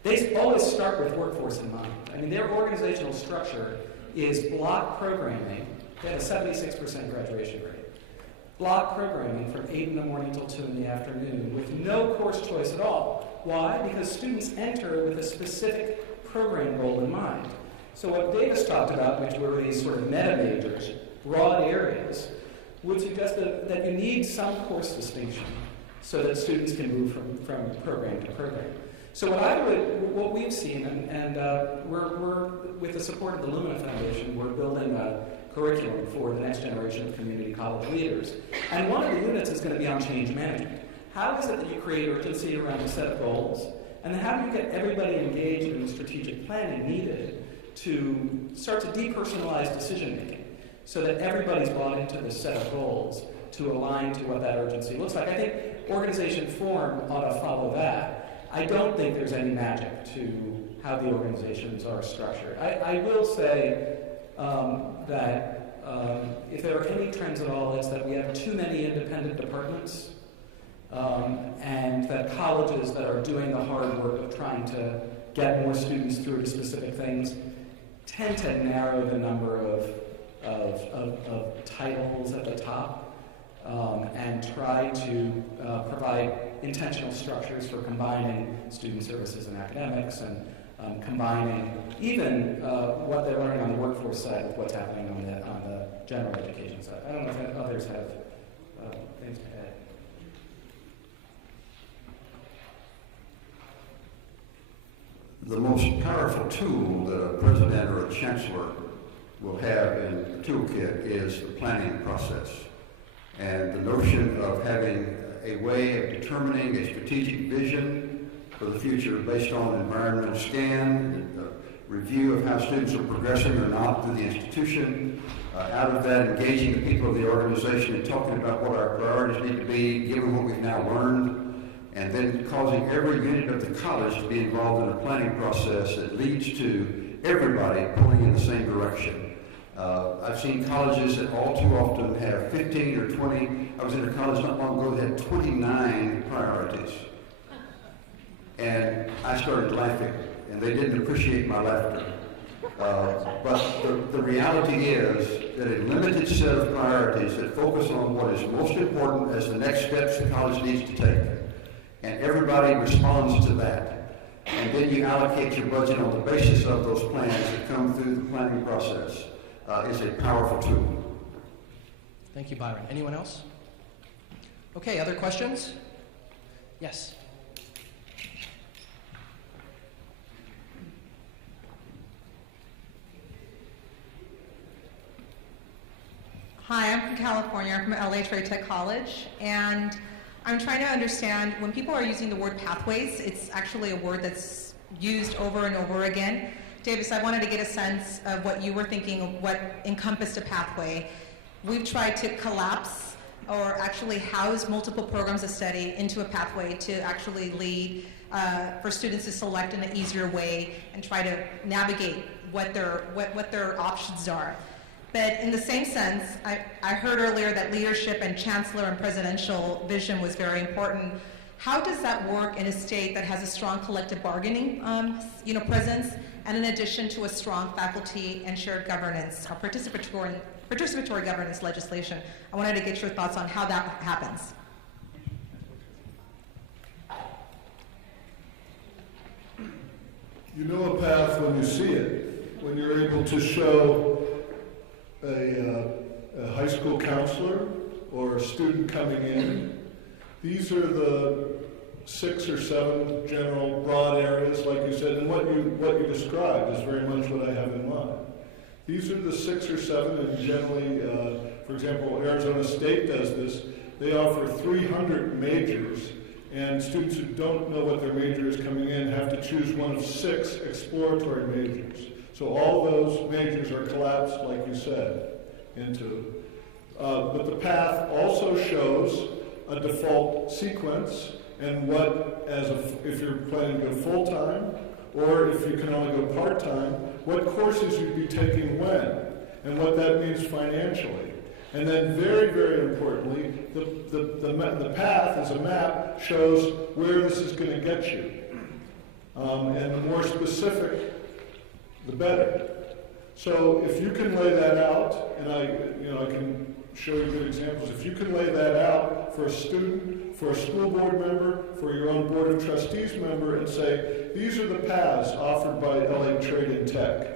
they always start with workforce in mind. I mean, their organizational structure is block programming. They have a 76% graduation rate. Block programming from 8 in the morning till 2 in the afternoon with no course choice at all. Why? Because students enter with a specific program goal in mind. So what Davis talked about, which were these sort of meta majors, broad areas, would suggest that you need some course distinction so that students can move from program to program. So what we've seen, and we're with the support of the Lumina Foundation, we're building a curriculum for the next generation of community college leaders. And one of the units is going to be on change management. How is it that you create urgency around a set of goals? And then how do you get everybody engaged in the strategic planning needed to start to depersonalize decision-making so that everybody's bought into this set of goals to align to what that urgency looks like? I think organization form ought to follow that. I don't think there's any magic to how the organizations are structured. I will say that if there are any trends at all, it's that we have too many independent departments, and that colleges that are doing the hard work of trying to get more students through to specific things tend to narrow the number of titles at the top, and try to provide intentional structures for combining student services and academics, and combining even what they're learning on the workforce side with what's happening on the general education side. I don't know if others have things to add. The most powerful tool that a president or a chancellor will have in the toolkit is the planning process. And the notion of having a way of determining a strategic vision for the future based on environmental scan, the review of how students are progressing or not through the institution, out of that engaging the people of the organization and talking about what our priorities need to be, given what we've now learned, and then causing every unit of the college to be involved in a planning process that leads to everybody pulling in the same direction. I've seen colleges that all too often have 15 or 20. I was in a college not long ago that had 29 priorities. And I started laughing, and they didn't appreciate my laughter. But the reality is that a limited set of priorities that focus on what is most important as the next steps the college needs to take, and everybody responds to that. And then you allocate your budget on the basis of those plans that come through the planning process. Is a powerful tool. Thank you, Byron. Anyone else? Okay, other questions? Yes. Hi, I'm from California. I'm from LA Trade Tech College, and I'm trying to understand, when people are using the word pathways, it's actually a word that's used over and over again. Davis, I wanted to get a sense of what you were thinking of what encompassed a pathway. We've tried to collapse or actually house multiple programs of study into a pathway to actually lead for students to select in an easier way and try to navigate what their options are. But in the same sense, I heard earlier that leadership and chancellor and presidential vision was very important. How does that work in a state that has a strong collective bargaining presence, and in addition to a strong faculty and shared governance, or participatory governance legislation? I wanted to get your thoughts on how that happens. You know a path when you see it, when you're able to show a high school counselor or a student coming in. These are the 6 or 7 general broad areas, like you said, and what you described is very much what I have in mind. These are the 6 or 7, and generally, for example, Arizona State does this. They offer 300 majors, and students who don't know what their major is coming in have to choose one of 6 exploratory majors. So all those majors are collapsed, like you said, into. But the path also shows a default sequence and if you're planning to go full-time, or if you can only go part-time, what courses you'd be taking when, and what that means financially. And then very, very importantly, the path as a map shows where this is going to get you. And the more specific, the better. So if you can lay that out, and I can show you good examples. If you can lay that out for a student, for a school board member, for your own board of trustees member, and say, these are the paths offered by LA Trade and Tech.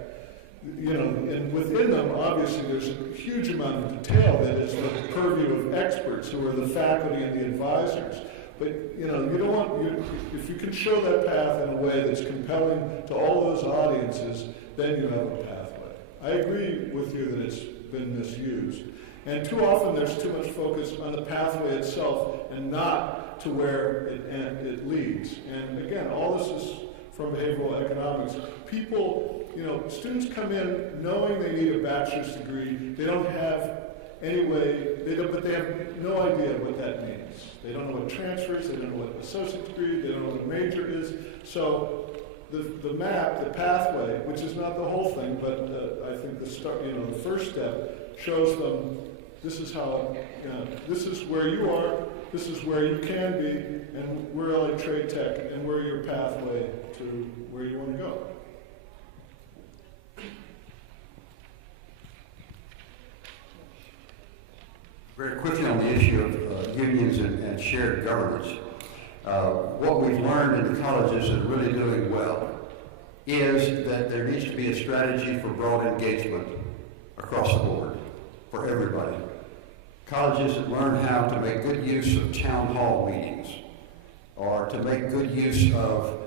And within them, obviously, there's a huge amount of detail that is the purview of experts who are the faculty and the advisors. But you don't want, if you can show that path in a way that's compelling to all those audiences, then you have a pathway. I agree with you that it's been misused. And too often there's too much focus on the pathway itself and not to where it leads. And again, all this is from behavioral economics. People, students come in knowing they need a bachelor's degree. They don't have any way, but they have no idea what that means. They don't know what transfer is, they don't know what associate degree, they don't know what a major is. So the map, the pathway, which is not the whole thing, but I think the first step shows them this is how, this is where you are, this is where you can be, and we're LA Trade Tech, and we're your pathway to where you want to go. Very quickly on the issue of unions and shared governance, what we've learned in the colleges that are really doing well is that there needs to be a strategy for broad engagement across the board for everybody. Colleges that learn how to make good use of town hall meetings, or to make good use of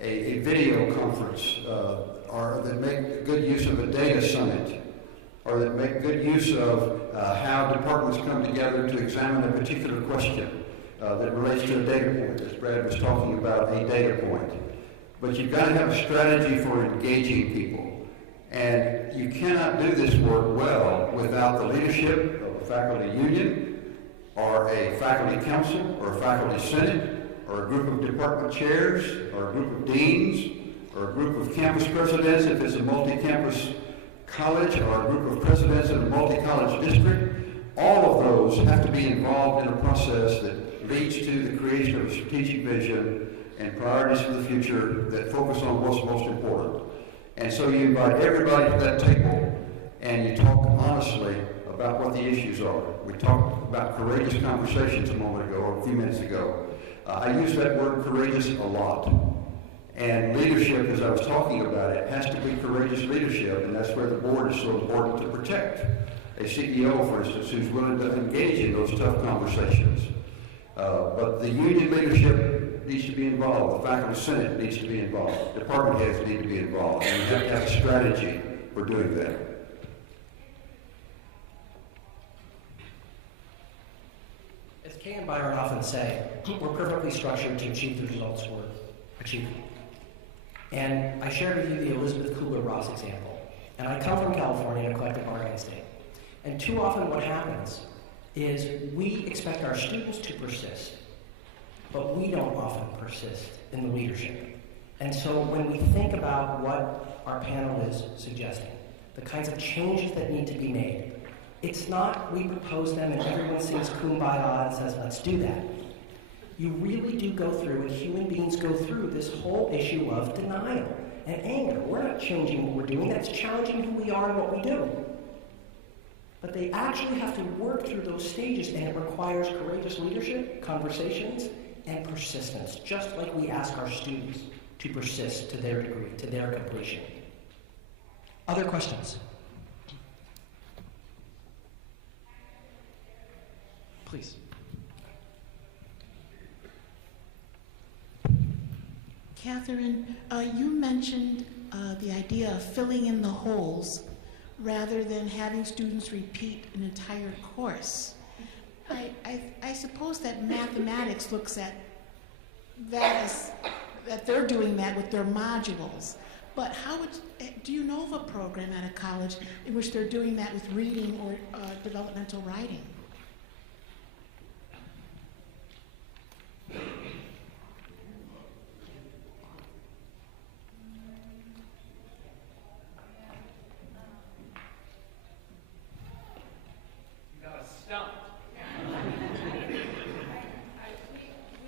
a video conference, or that make good use of a data summit, or that make good use of how departments come together to examine a particular question that relates to a data point, as Brad was talking about, a data point. But you've got to have a strategy for engaging people. And you cannot do this work well without the leadership of a faculty union, or a faculty council, or a faculty senate, or a group of department chairs, or a group of deans, or a group of campus presidents if it's a multi-campus college, or a group of presidents in a multi-college district. All of those have to be involved in a process that leads to the creation of a strategic vision and priorities for the future that focus on what's most important. And so you invite everybody to that table and you talk honestly about what the issues are. We talked about courageous conversations a moment ago, or a few minutes ago. I use that word courageous a lot. And leadership, as I was talking about it, has to be courageous leadership, and that's where the board is so important to protect. A CEO, for instance, who's willing to engage in those tough conversations. But the union leadership needs to be involved. The faculty senate needs to be involved. Department heads need to be involved. And we have to have a strategy for doing that. As Kay and Byron often say, we're perfectly structured to achieve the results we're achieving. And I shared with you the Elizabeth Kubler-Ross example. And I come from California, a collective bargaining state. And too often what happens is we expect our students to persist, but we don't often persist in the leadership. And so when we think about what our panel is suggesting, the kinds of changes that need to be made, it's not we propose them and everyone sings Kumbaya and says, let's do that. You really do go through, and human beings go through, this whole issue of denial and anger. We're not changing what we're doing, that's challenging who we are and what we do. But they actually have to work through those stages, and it requires courageous leadership, conversations, and persistence, just like we ask our students to persist to their degree, to their completion. Other questions? Please. Catherine, you mentioned the idea of filling in the holes rather than having students repeat an entire course. I suppose that mathematics looks at that as that they're doing that with their modules. But how would, do you know of a program at a college in which they're doing that with reading or developmental writing?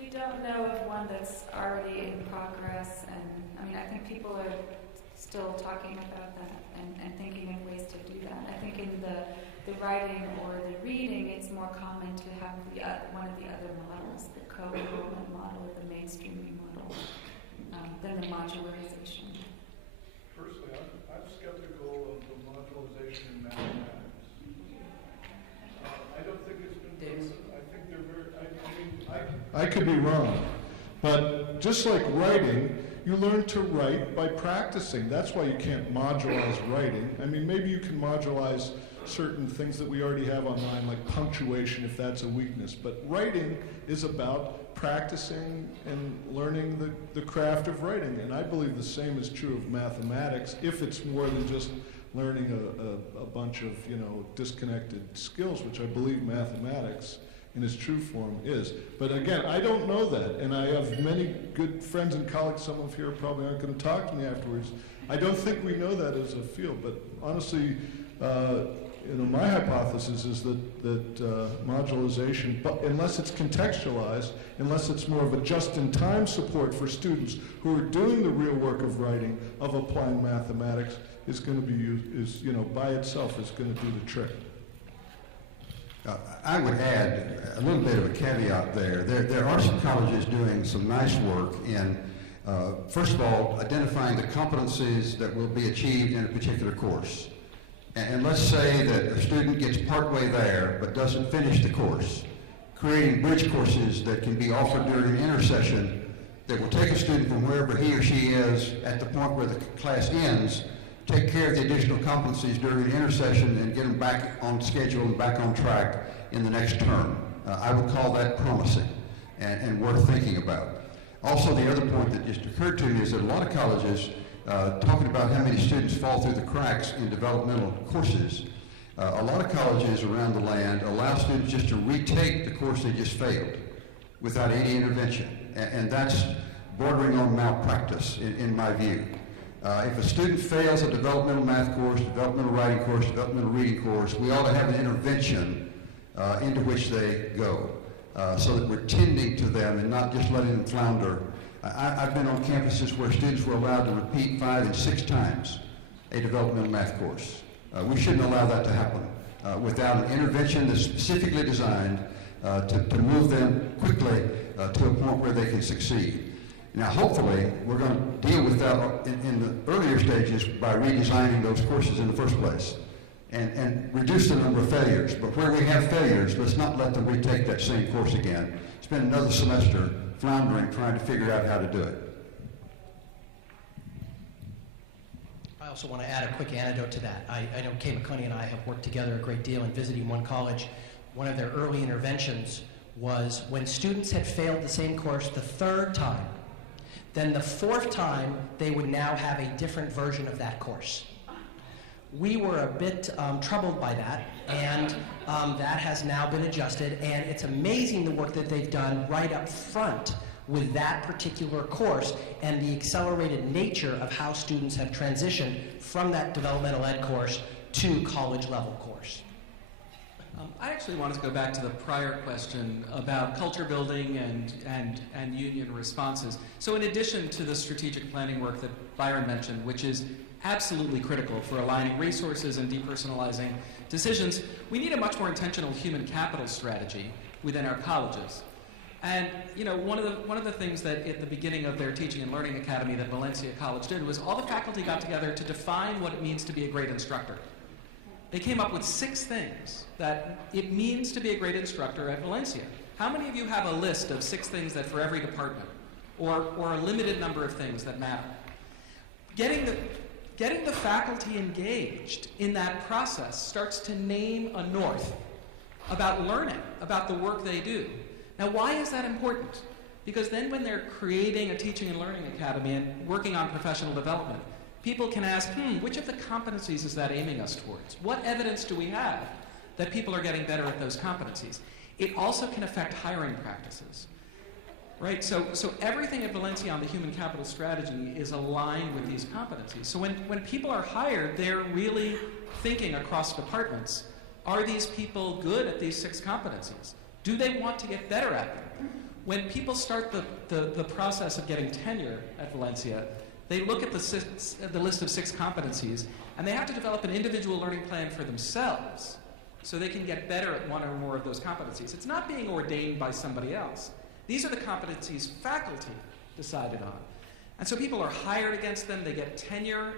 We don't know of one that's already in progress, and I mean, I think people are still talking about that and thinking of ways to do that. I think in the writing or the reading, it's more common to have one of the other models, the co-enrollment model or the mainstreaming model, than the modularization. Personally, I'm skeptical of the modularization in mathematics. I don't think it's been proven. I think they're very, I could be wrong, but just like writing, you learn to write by practicing. That's why you can't modularize writing. I mean, maybe you can modularize certain things that we already have online, like punctuation, if that's a weakness. But writing is about practicing and learning the craft of writing. And I believe the same is true of mathematics, if it's more than just learning a bunch of, disconnected skills, which I believe mathematics in its true form is. But again, I don't know that, and I have many good friends and colleagues, some of here probably aren't going to talk to me afterwards. I don't think we know that as a field, but honestly, my hypothesis is that modularization, but unless it's contextualized, unless it's more of a just-in-time support for students who are doing the real work of writing, of applying mathematics, is going to be used, by itself is going to do the trick. I would add a little bit of a caveat there. There are some colleges doing some nice work in, first of all, identifying the competencies that will be achieved in a particular course. And let's say that a student gets partway there but doesn't finish the course, creating bridge courses that can be offered during an intersession that will take a student from wherever he or she is at the point where the class ends, take care of the additional competencies during the intercession and get them back on schedule and back on track in the next term. I would call that promising and worth thinking about. Also, the other point that just occurred to me is that a lot of colleges, talking about how many students fall through the cracks in developmental courses, a lot of colleges around the land allow students just to retake the course they just failed without any intervention. And that's bordering on malpractice in my view. If a student fails a developmental math course, developmental writing course, developmental reading course, we ought to have an intervention into which they go so that we're tending to them and not just letting them flounder. I've been on campuses where students were allowed to repeat 5 and 6 times a developmental math course. We shouldn't allow that to happen without an intervention that's specifically designed to move them quickly to a point where they can succeed. Now, hopefully, we're going to deal with that in the earlier stages by redesigning those courses in the first place and reduce the number of failures. But where we have failures, let's not let them retake that same course again. Spend another semester floundering trying to figure out how to do it. I also want to add a quick anecdote to that. I know Kay McConey and I have worked together a great deal in visiting one college. One of their early interventions was when students had failed the same course the 3rd time, then the 4th time, they would now have a different version of that course. We were a bit troubled by that, and that has now been adjusted, and it's amazing the work that they've done right up front with that particular course and the accelerated nature of how students have transitioned from that developmental ed course to college-level course. I actually wanted to go back to the prior question about culture building and union responses. So in addition to the strategic planning work that Byron mentioned, which is absolutely critical for aligning resources and depersonalizing decisions, we need a much more intentional human capital strategy within our colleges. And one of the things that at the beginning of their Teaching and Learning Academy that Valencia College did was all the faculty got together to define what it means to be a great instructor. They came up with 6 things that it means to be a great instructor at Valencia. How many of you have a list of 6 things that for every department, or a limited number of things that matter? Getting the faculty engaged in that process starts to name a north about learning, about the work they do. Now, why is that important? Because then when they're creating a Teaching and Learning Academy and working on professional development, people can ask, which of the competencies is that aiming us towards? What evidence do we have that people are getting better at those competencies? It also can affect hiring practices, right? So everything at Valencia on the human capital strategy is aligned with these competencies. So when people are hired, they're really thinking across departments, are these people good at these 6 competencies? Do they want to get better at them? When people start the process of getting tenure at Valencia, they look at the list of 6 competencies, and they have to develop an individual learning plan for themselves so they can get better at one or more of those competencies. It's not being ordained by somebody else. These are the competencies faculty decided on. And so people are hired against them. They get tenure.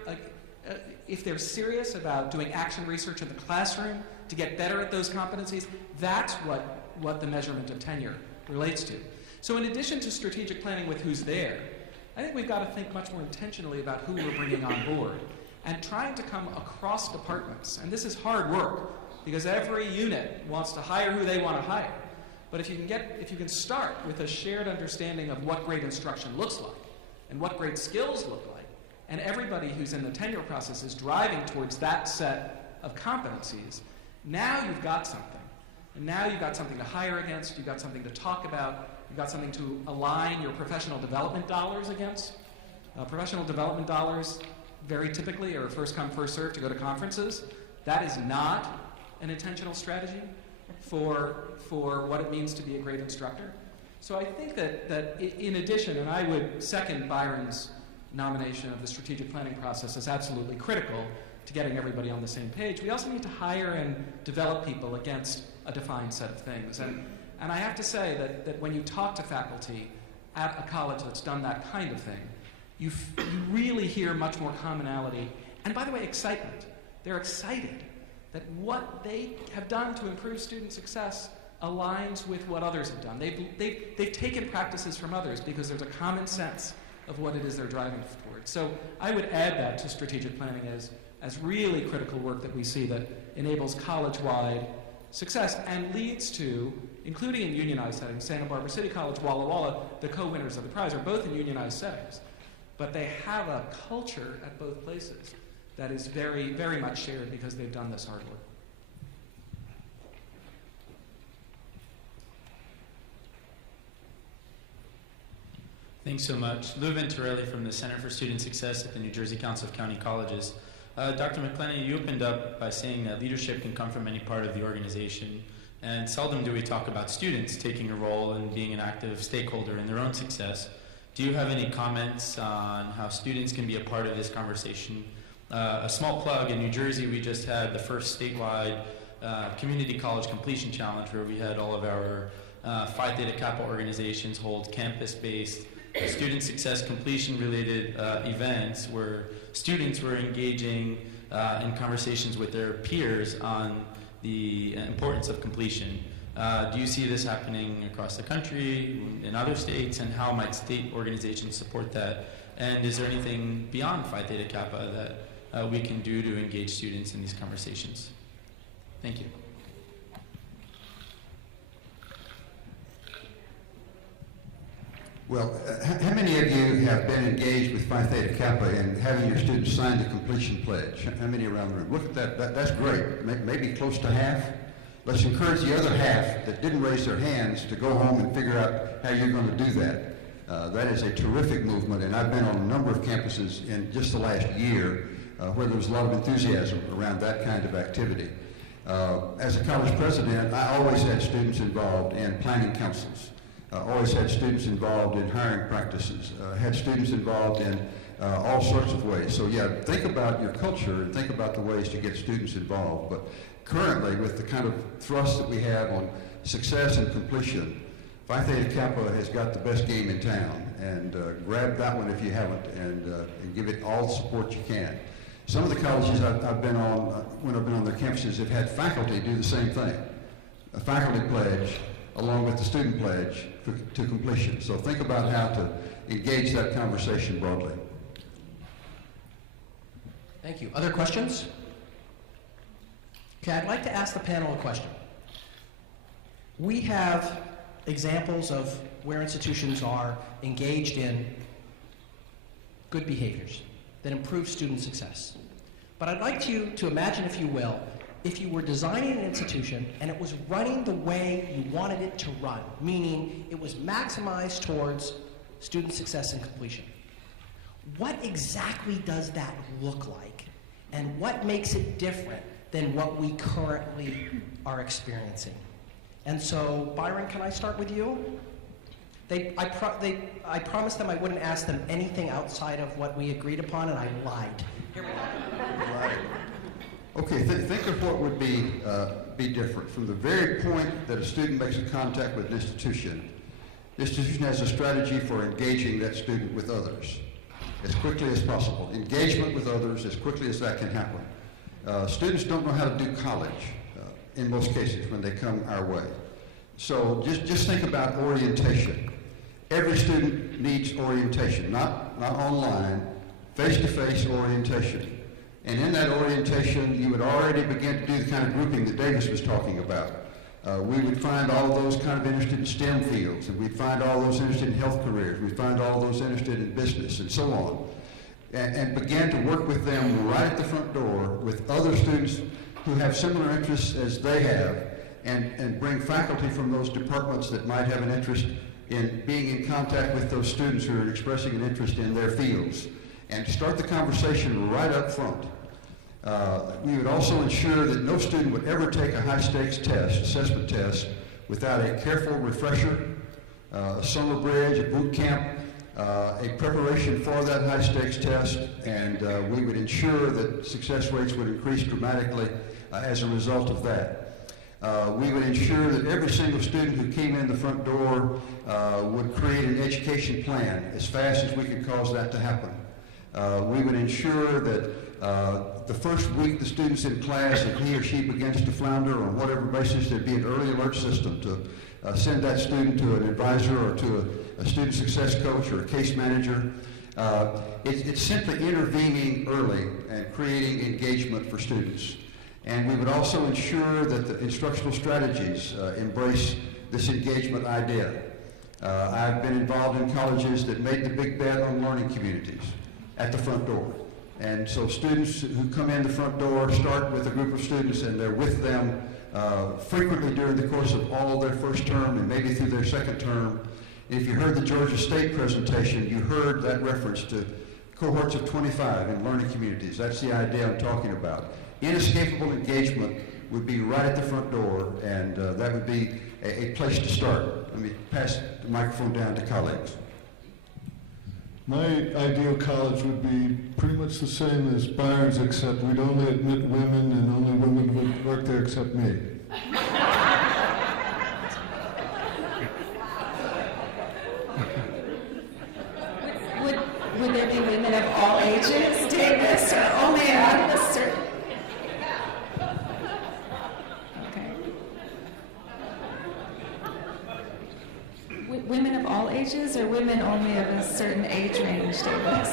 If they're serious about doing action research in the classroom to get better at those competencies, that's what the measurement of tenure relates to. So in addition to strategic planning with who's there, I think we've got to think much more intentionally about who we're bringing on board and trying to come across departments. And this is hard work because every unit wants to hire who they want to hire. But if you can start with a shared understanding of what great instruction looks like and what great skills look like, and everybody who's in the tenure process is driving towards that set of competencies, now you've got something. And now you've got something to hire against, you've got something to talk about, you've got something to align your professional development dollars against. Professional development dollars very typically are first come, first served to go to conferences. That is not an intentional strategy for what it means to be a great instructor. So I think that in addition, and I would second Byron's nomination of the strategic planning process as absolutely critical to getting everybody on the same page, we also need to hire and develop people against a defined set of things. And I have to say that when you talk to faculty at a college that's done that kind of thing, you really hear much more commonality, and by the way, excitement. They're excited that what they have done to improve student success aligns with what others have done. They've taken practices from others because there's a common sense of what it is they're driving towards. So I would add that to strategic planning as really critical work that we see that enables college-wide success and leads to, including in unionized settings, Santa Barbara City College, Walla Walla, the co-winners of the prize, are both in unionized settings. But they have a culture at both places that is very, very much shared because they've done this hard work. Thanks so much. Lou Venturelli from the Center for Student Success at the New Jersey Council of County Colleges. Dr. McClenny, you opened up by saying that leadership can come from any part of the organization, and seldom do we talk about students taking a role and being an active stakeholder in their own success. Do you have any comments on how students can be a part of this conversation? A small plug, in New Jersey we just had the first statewide Community College Completion Challenge, where we had all of our Phi Theta Kappa organizations hold campus-based student success completion-related events where students were engaging in conversations with their peers on the importance of completion. Do you see this happening across the country, in other states, and how might state organizations support that? And is there anything beyond Phi Theta Kappa that we can do to engage students in these conversations? Thank you. Well, how many of you have been engaged with Phi Theta Kappa in having your students sign the completion pledge? How many around the room? Look at that. That's great. Maybe close to half. Let's encourage the other half that didn't raise their hands to go home and figure out how you're going to do that. That is a terrific movement, and I've been on a number of campuses in just the last year where there was a lot of enthusiasm around that kind of activity. As a college president, I always had students involved in planning councils. Always had students involved in hiring practices, had students involved in all sorts of ways. So yeah, think about your culture and think about the ways to get students involved. But currently, with the kind of thrust that we have on success and completion, Phi Theta Kappa has got the best game in town. And grab that one if you haven't, and give it all the support you can. Some of the colleges I've been on, when I've been on their campuses, have had faculty do the same thing. A faculty pledge along with the student pledge to completion. So think about how to engage that conversation broadly. Thank you. Other questions? Okay, I'd like to ask the panel a question. We have examples of where institutions are engaged in good behaviors that improve student success. But I'd like you to imagine, if you will, if you were designing an institution and it was running the way you wanted it to run, meaning it was maximized towards student success and completion. What exactly does that look like? And what makes it different than what we currently are experiencing? And so, Byron, can I start with you? I promised them I wouldn't ask them anything outside of what we agreed upon, and I lied. Here we go. Right. Okay, think of what would be different. From the very point that a student makes a contact with an institution, the institution has a strategy for engaging that student with others as quickly as possible. Engagement with others as quickly as that can happen. Students don't know how to do college in most cases when they come our way. So just think about orientation. Every student needs orientation, not online, face-to-face orientation. And in that orientation, you would already begin to do the kind of grouping that Davis was talking about. We would find all of those kind of interested in STEM fields, and we'd find all those interested in health careers, we'd find all those interested in business, and so on. And begin to work with them right at the front door with other students who have similar interests as they have, and bring faculty from those departments that might have an interest in being in contact with those students who are expressing an interest in their fields. And start the conversation right up front. We would also ensure that no student would ever take a high-stakes test, assessment test, without a careful refresher, a summer bridge, a boot camp, a preparation for that high-stakes test, and we would ensure that success rates would increase dramatically as a result of that. We would ensure that every single student who came in the front door would create an education plan as fast as we could cause that to happen. We would ensure that the first week the student's in class, if he or she begins to flounder on whatever basis, there'd be an early alert system to send that student to an advisor or to a student success coach or a case manager. It's simply intervening early and creating engagement for students. And we would also ensure that the instructional strategies embrace this engagement idea. I've been involved in colleges that made the big bet on learning communities at the front door. And so students who come in the front door start with a group of students and they're with them frequently during the course of all of their first term and maybe through their second term. If you heard the Georgia State presentation, you heard that reference to cohorts of 25 in learning communities. That's the idea I'm talking about. Inescapable engagement would be right at the front door, and that would be a place to start. Let me pass the microphone down to colleagues. My ideal college would be pretty much the same as Byron's, except we'd only admit women and only women would work there except me. Would there be women of all ages doing this, or only on a certain? Okay. Women of all ages, or women only of a certain age range doing this?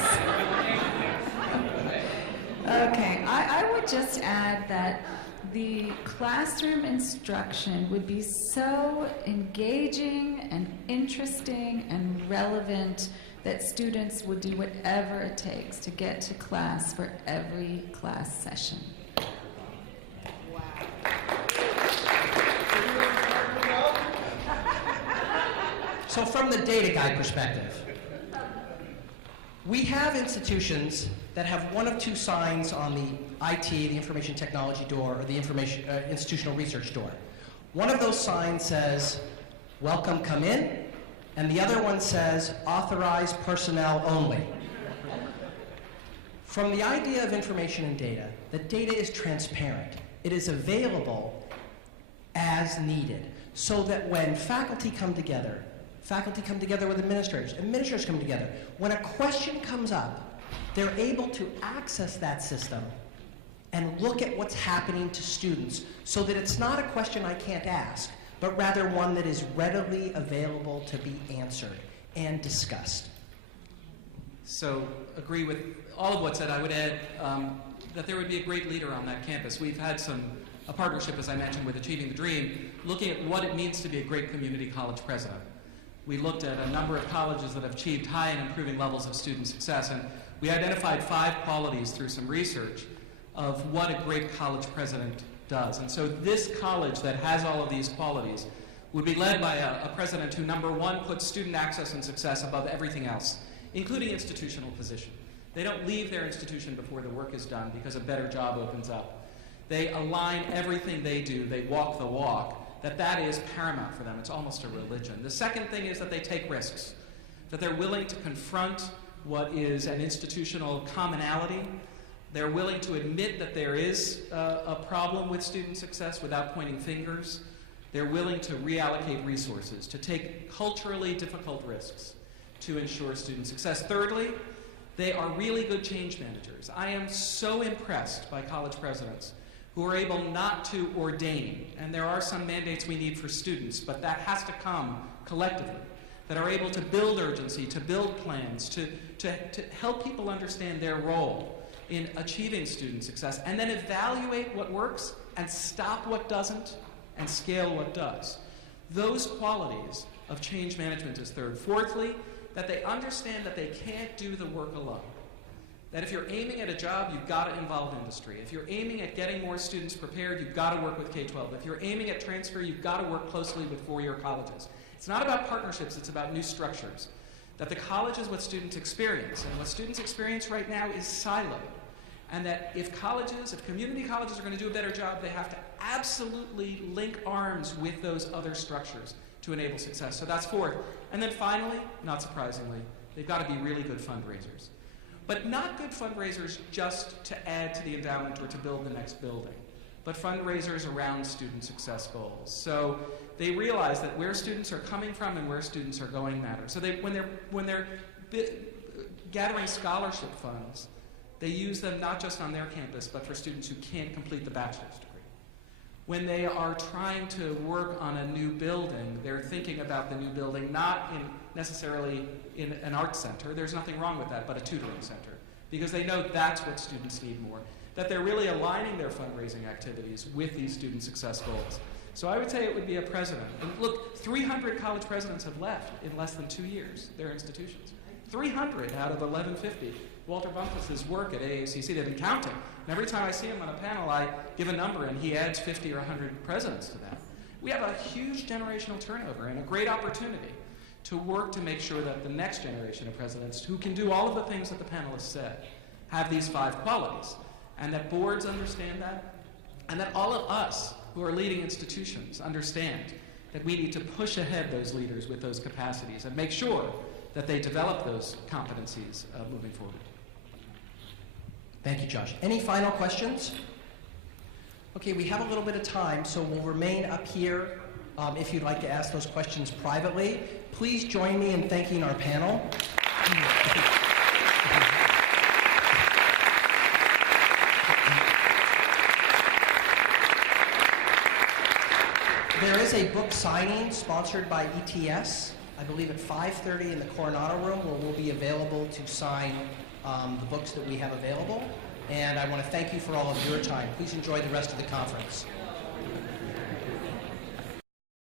Okay, I would just add that the classroom instruction would be so engaging and interesting and relevant that students would do whatever it takes to get to class for every class session. So from the data guide perspective, we have institutions that have one of two signs on the IT, the information technology door, or the institutional research door. One of those signs says, "Welcome, come in," and the other one says, "Authorized personnel only." From the idea of information and data, the data is transparent. It is available as needed, so that when faculty come together with administrators, administrators come together. When a question comes up, they're able to access that system and look at what's happening to students so that it's not a question I can't ask, but rather one that is readily available to be answered and discussed. So, agree with all of what's said. I would add that there would be a great leader on that campus. We've had a partnership, as I mentioned, with Achieving the Dream, looking at what it means to be a great community college president. We looked at a number of colleges that have achieved high and improving levels of student success, and we identified 5 qualities through some research of what a great college president does. And so this college that has all of these qualities would be led by a president who, number one, puts student access and success above everything else, including institutional position. They don't leave their institution before the work is done because a better job opens up. They align everything they do, they walk the walk, that is paramount for them. It's almost a religion. The second thing is that they take risks, that they're willing to confront what is an institutional commonality. They're willing to admit that there is a problem with student success without pointing fingers. They're willing to reallocate resources, to take culturally difficult risks to ensure student success. Thirdly, they are really good change managers. I am so impressed by college presidents who are able not to ordain, and there are some mandates we need for students, but that has to come collectively, that are able to build urgency, to build plans, to help people understand their role in achieving student success, and then evaluate what works and stop what doesn't and scale what does. Those qualities of change management is third. Fourthly, that they understand that they can't do the work alone. That if you're aiming at a job, you've got to involve industry. If you're aiming at getting more students prepared, you've got to work with K-12. If you're aiming at transfer, you've got to work closely with four-year colleges. It's not about partnerships, it's about new structures. That the college is what students experience, and what students experience right now is siloed. and that if community colleges are going to do a better job, they have to absolutely link arms with those other structures to enable success. So that's fourth. And then finally, not surprisingly, they've got to be really good fundraisers. But not good fundraisers just to add to the endowment or to build the next building, but fundraisers around student success goals. So they realize that where students are coming from and where students are going matters. So when they're gathering scholarship funds, they use them not just on their campus, but for students who can't complete the bachelor's degree. When they are trying to work on a new building, they're thinking about the new building not necessarily in an arts center. There's nothing wrong with that, but a tutoring center, because they know that's what students need more, that they're really aligning their fundraising activities with these student success goals. So I would say it would be a president. And look, 300 college presidents have left in less than 2 years, their institutions. 300 out of 1150. Walter Bumpus' work at AACC, they've been counting. And every time I see him on a panel, I give a number and he adds 50 or 100 presidents to that. We have a huge generational turnover and a great opportunity to work to make sure that the next generation of presidents, who can do all of the things that the panelists said, have these 5 qualities. And that boards understand that, and that all of us who are leading institutions understand that we need to push ahead those leaders with those capacities and make sure that they develop those competencies moving forward. Thank you, Josh. Any final questions? Okay, we have a little bit of time, so we'll remain up here if you'd like to ask those questions privately. Please join me in thanking our panel. There is a book signing sponsored by ETS, I believe at 5:30 in the Coronado Room, where we'll be available to sign the books that we have available. And I want to thank you for all of your time. Please enjoy the rest of the conference.